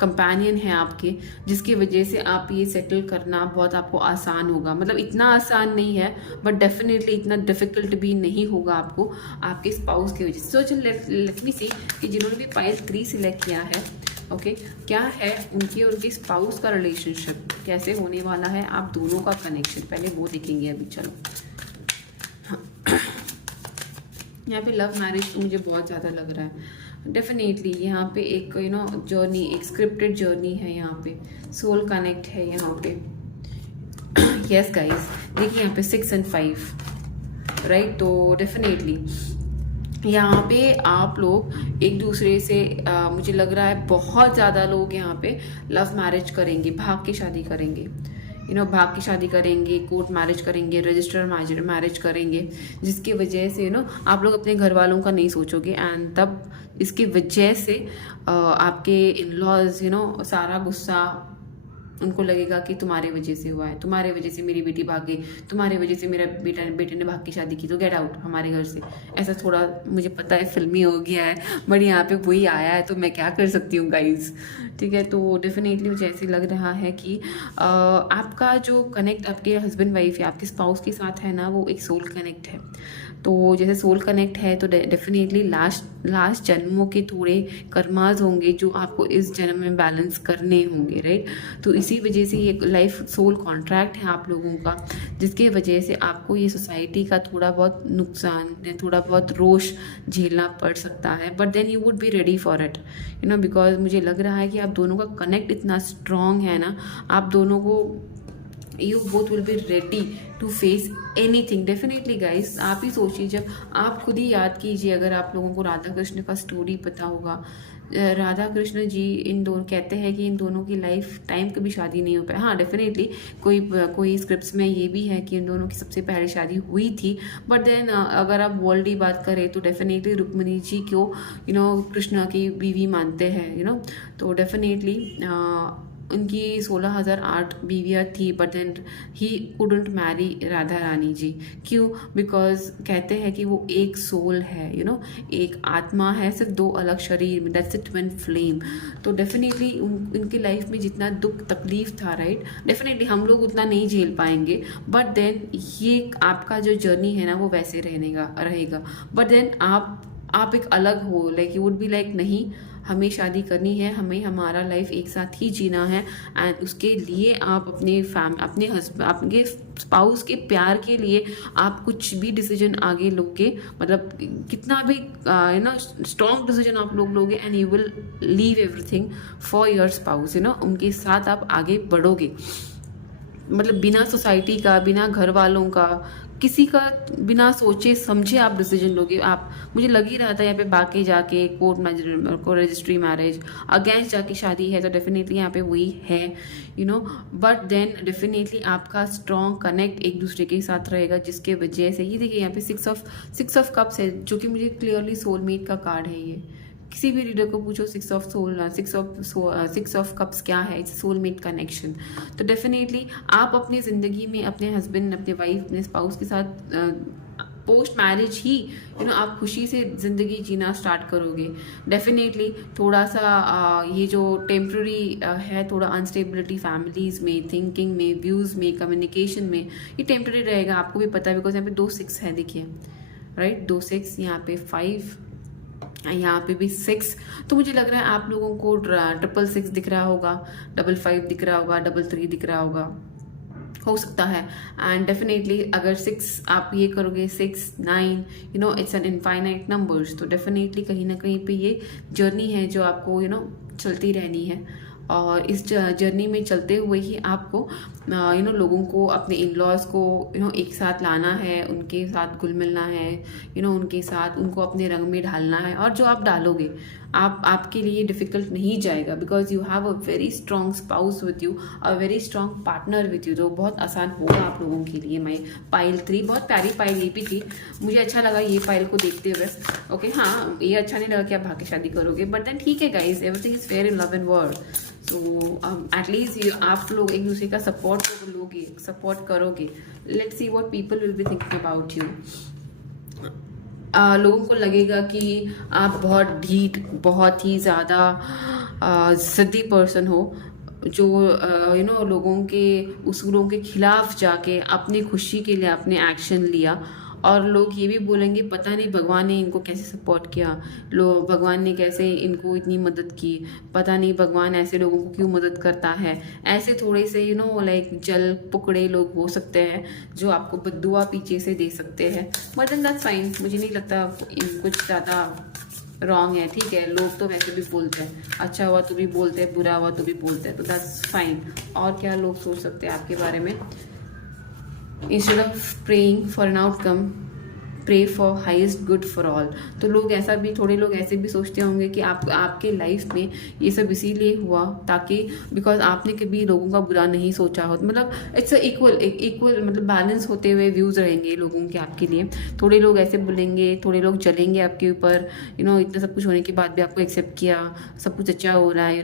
कंपेनियन है आपके, जिसकी वजह से आप ये सेटल करना बहुत आपको आसान होगा। मतलब इतना आसान नहीं है, बट डेफिनेटली इतना डिफिकल्ट भी नहीं होगा आपको आपके स्पाउस की वजह से। सो लेट मी सी कि जिन्होंने भी पाइल 3 सिलेक्ट किया है, ओके, क्या है उनके और उनके स्पाउस का रिलेशनशिप, कैसे होने वाला है आप दोनों का कनेक्शन, पहले वो देखेंगे अभी। चलो, यहाँ पे लव मैरिज तो मुझे बहुत ज़्यादा लग रहा है। डेफिनेटली यहाँ पे एक जर्नी, एक स्क्रिप्टेड जर्नी है, यहाँ पे सोल कनेक्ट है यहाँ पे। यस गाइस, देखिए यहाँ पे 6 और 5, राइट। तो डेफिनेटली यहाँ पे आप लोग एक दूसरे से मुझे लग रहा है बहुत ज़्यादा लोग यहाँ पे लव मैरिज करेंगे, भाग के शादी करेंगे, भाग की शादी करेंगे, कोर्ट मैरिज करेंगे, रजिस्टर मैरिज करेंगे, जिसकी वजह से आप लोग अपने घर वालों का नहीं सोचोगे। एंड तब इसकी वजह से आपके इन लॉज सारा गुस्सा उनको लगेगा कि तुम्हारे वजह से हुआ है, तुम्हारे वजह से मेरी बेटी भाग गई, तुम्हारे वजह से मेरा बेटे ने भाग की शादी की, तो गेट आउट हमारे घर से। ऐसा थोड़ा मुझे पता है फिल्मी हो गया है, बट यहाँ पे वही आया है तो मैं क्या कर सकती हूँ गाइज, ठीक है। तो डेफिनेटली मुझे ऐसे लग रहा है कि आपका जो कनेक्ट आपके हस्बैंड वाइफ या आपके स्पाउस के साथ है ना, वो एक सोल कनेक्ट है। तो जैसे सोल कनेक्ट है तो डेफिनेटली लास्ट जन्मों के थोड़े कर्माज होंगे जो आपको इस जन्म में बैलेंस करने होंगे, राइट। तो इसी वजह से ये लाइफ सोल कॉन्ट्रैक्ट है आप लोगों का, जिसके वजह से आपको ये सोसाइटी का थोड़ा बहुत नुकसान, थोड़ा बहुत रोष झेलना पड़ सकता है, but then you would be ready for it, because मुझे लग रहा है कि आप दोनों का कनेक्ट इतना स्ट्रॉन्ग है ना, आप दोनों को you both will be ready to face anything। Definitely guys, आप ही सोचिए, जब आप खुद ही याद कीजिए, अगर आप लोगों को राधा कृष्ण का स्टोरी पता होगा, राधा कृष्ण जी इन दोनों कहते हैं कि इन दोनों की लाइफ टाइम कभी शादी नहीं हो पाई। हाँ, डेफिनेटली कोई स्क्रिप्ट्स में ये भी है कि इन दोनों की सबसे पहले शादी हुई थी, बट देन अगर आप वर्ल्डली बात करें तो डेफिनेटली रुक्मिणी जी को कृष्णा की बीवी मानते हैं, तो डेफिनेटली उनकी 16,008 बीवियाँ थी, but then he couldn't marry Radha Rani ji. क्यों? बिकॉज कहते हैं कि वो एक सोल है, एक आत्मा है, सिर्फ 2 अलग शरीर में, दैट्स अ ट्विन फ्लेम। तो डेफिनेटली उनकी लाइफ में जितना दुख तकलीफ था, राइट, डेफिनेटली हम लोग उतना नहीं झेल पाएंगे, बट देन ये आपका जो जर्नी है ना, वो वैसे रहेगा। बट देन आप एक अलग हो, like you would be like, नहीं, हमें शादी करनी है, हमें हमारा लाइफ एक साथ ही जीना है, एंड उसके लिए आप अपने आपके स्पाउस के प्यार के लिए आप कुछ भी डिसीजन आगे लोगे, मतलब कितना भी स्ट्रॉन्ग डिसीजन आप लोगे, and you will leave everything for your spouse, उनके साथ आप आगे बढ़ोगे, मतलब बिना सोसाइटी का, बिना घर वालों का, किसी का बिना सोचे समझे आप डिसीजन लोगे। आप, मुझे लग ही रहा था यहाँ पे बाकी जाके कोर्ट रजिस्ट्री मैरिज अगेंस्ट जाके शादी है, तो डेफिनेटली यहाँ पे वही है, you know. But then definitely आपका स्ट्रॉन्ग कनेक्ट एक दूसरे के साथ रहेगा, जिसके वजह से ये देखिए यहाँ पे सिक्स ऑफ कप्स है, जो कि मुझे क्लियरली सोलमेट का कार्ड है। ये किसी भी रीडर को पूछो सिक्स ऑफ कप्स क्या है, इट्स सोलमेट कनेक्शन। तो डेफिनेटली आप अपनी ज़िंदगी में अपने हस्बैंड, अपने वाइफ, अपने स्पाउस के साथ पोस्ट मैरिज ही आप खुशी से ज़िंदगी जीना स्टार्ट करोगे। डेफिनेटली थोड़ा सा ये जो टेम्प्रेरी है, थोड़ा अनस्टेबिलिटी फैमिलीज़ में, थिंकिंग में, व्यूज़ में, कम्युनिकेशन में, ये टेम्प्रेरी रहेगा। आपको भी पता है, बिकॉज यहाँ पे 2 6 है, देखिए राइट, 2 6, यहाँ पे 5, यहाँ पे भी 6। तो मुझे लग रहा है आप लोगों को 666 दिख रहा होगा, 55 दिख रहा होगा, 33 दिख रहा होगा, हो सकता है। एंड डेफिनेटली अगर 6 आप ये करोगे, 6 9, इट्स एन इनफाइनाइट नंबर्स। तो डेफिनेटली कहीं ना कहीं पे ये जर्नी है जो आपको चलती रहनी है। और इस जर्नी में चलते हुए ही आपको लोगों को, अपने इन लॉज को एक साथ लाना है, उनके साथ घुल मिलना है, उनके साथ उनको अपने रंग में ढालना है। और जो आप डालोगे, आपके लिए डिफिकल्ट नहीं जाएगा, because you have a very strong spouse with you, a very strong partner with you, जो बहुत आसान होगा आप लोगों के लिए। माई पाइल 3 बहुत प्यारी पाइल ये भी थी, मुझे अच्छा लगा ये पाइल को देखते हुए। ओके हाँ, ये अच्छा नहीं लगा कि आप भाग्य शादी करोगे, बट देन ठीक है guys, everything is fair in love and war. तो एटलीस्ट आप लोग एक दूसरे का सपोर्ट लोगे, सपोर्ट करोगे। Let's see what people will be thinking about you. लोगों को लगेगा कि आप बहुत ढीठ, बहुत ही ज़्यादा जिद्दी पर्सन हो, जो लोगों के उसूलों के खिलाफ जाके अपनी खुशी के लिए आपने एक्शन लिया। और लोग ये भी बोलेंगे पता नहीं भगवान ने इनको कैसे सपोर्ट किया, भगवान ने कैसे इनको इतनी मदद की, पता नहीं भगवान ऐसे लोगों को क्यों मदद करता है। ऐसे थोड़े से लाइक जल पुकड़े लोग हो सकते हैं जो आपको बद्दुआ पीछे से दे सकते हैं, बट देन दैट्स फाइन। मुझे नहीं लगता कुछ ज़्यादा रॉन्ग है, ठीक है। लोग तो वैसे भी बोलते हैं, अच्छा हुआ तो भी बोलते हैं, बुरा हुआ तो भी बोलते हैं, तो दैट्स फाइन। और क्या लोग सोच सकते हैं आपके बारे में। Instead of praying for an outcome, pray for highest good for all. तो लोग ऐसा भी, थोड़े लोग ऐसे भी सोचते होंगे कि आपके लाइफ में ये सब इसीलिए हुआ ताकि बिकॉज आपने कभी लोगों का बुरा नहीं सोचा हो। मतलब इट्स इक्वल मतलब बैलेंस होते हुए व्यूज़ रहेंगे लोगों के आपके लिए। थोड़े लोग ऐसे बोलेंगे, थोड़े लोग जलेंगे आपके ऊपर, इतना सब कुछ होने के बाद भी आपको एक्सेप्ट किया, सब कुछ अच्छा हो रहा है,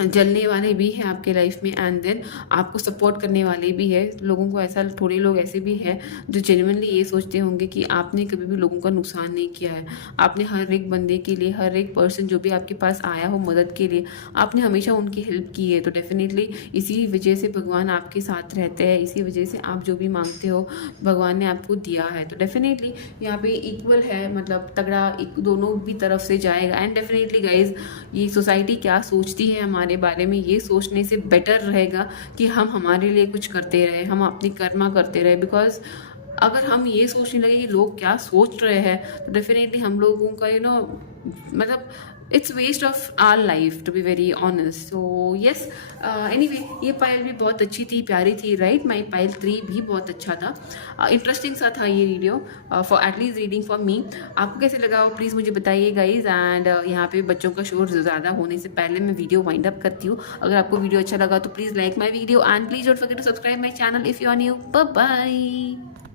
जलने वाले भी हैं आपके लाइफ में, एंड देन आपको सपोर्ट करने वाले भी है। लोगों को ऐसा, थोड़े लोग ऐसे भी हैं जो जेन्युइनली ये सोचते होंगे कि आपने कभी भी लोगों का नुकसान नहीं किया है। आपने हर एक बंदे के लिए, हर एक पर्सन जो भी आपके पास आया हो मदद के लिए, आपने हमेशा उनकी हेल्प की है। तो डेफिनेटली इसी वजह से भगवान आपके साथ रहते हैं, इसी वजह से आप जो भी मांगते हो भगवान ने आपको दिया है। तो डेफिनेटली यहाँ पे इक्वल है, मतलब तगड़ा दोनों भी तरफ से जाएगा। एंड डेफिनेटली गाइज, ये सोसाइटी क्या सोचती है हमारे बारे में, ये सोचने से बेटर रहेगा कि हम हमारे लिए कुछ करते रहे, हम अपनी कर्मा करते रहे। बिकॉज अगर हम ये सोचने लगे कि लोग क्या सोच रहे हैं, तो डेफिनेटली हम लोगों का मतलब it's waste of our life, to be very honest. So yes, anyway ये पाइल भी बहुत अच्छी थी, प्यारी थी, राइट। माई पाइल 3 भी बहुत अच्छा था, इंटरेस्टिंग सा था ये video, for at least reading for me. आपको कैसे लगा हो प्लीज़ मुझे बताइए गाइज। एंड यहाँ पे बच्चों का शोर ज़्यादा होने से पहले मैं वीडियो वाइंड अप करती हूँ। अगर आपको वीडियो अच्छा लगा तो please like my video and please don't forget to subscribe my channel if you are new. Bye bye.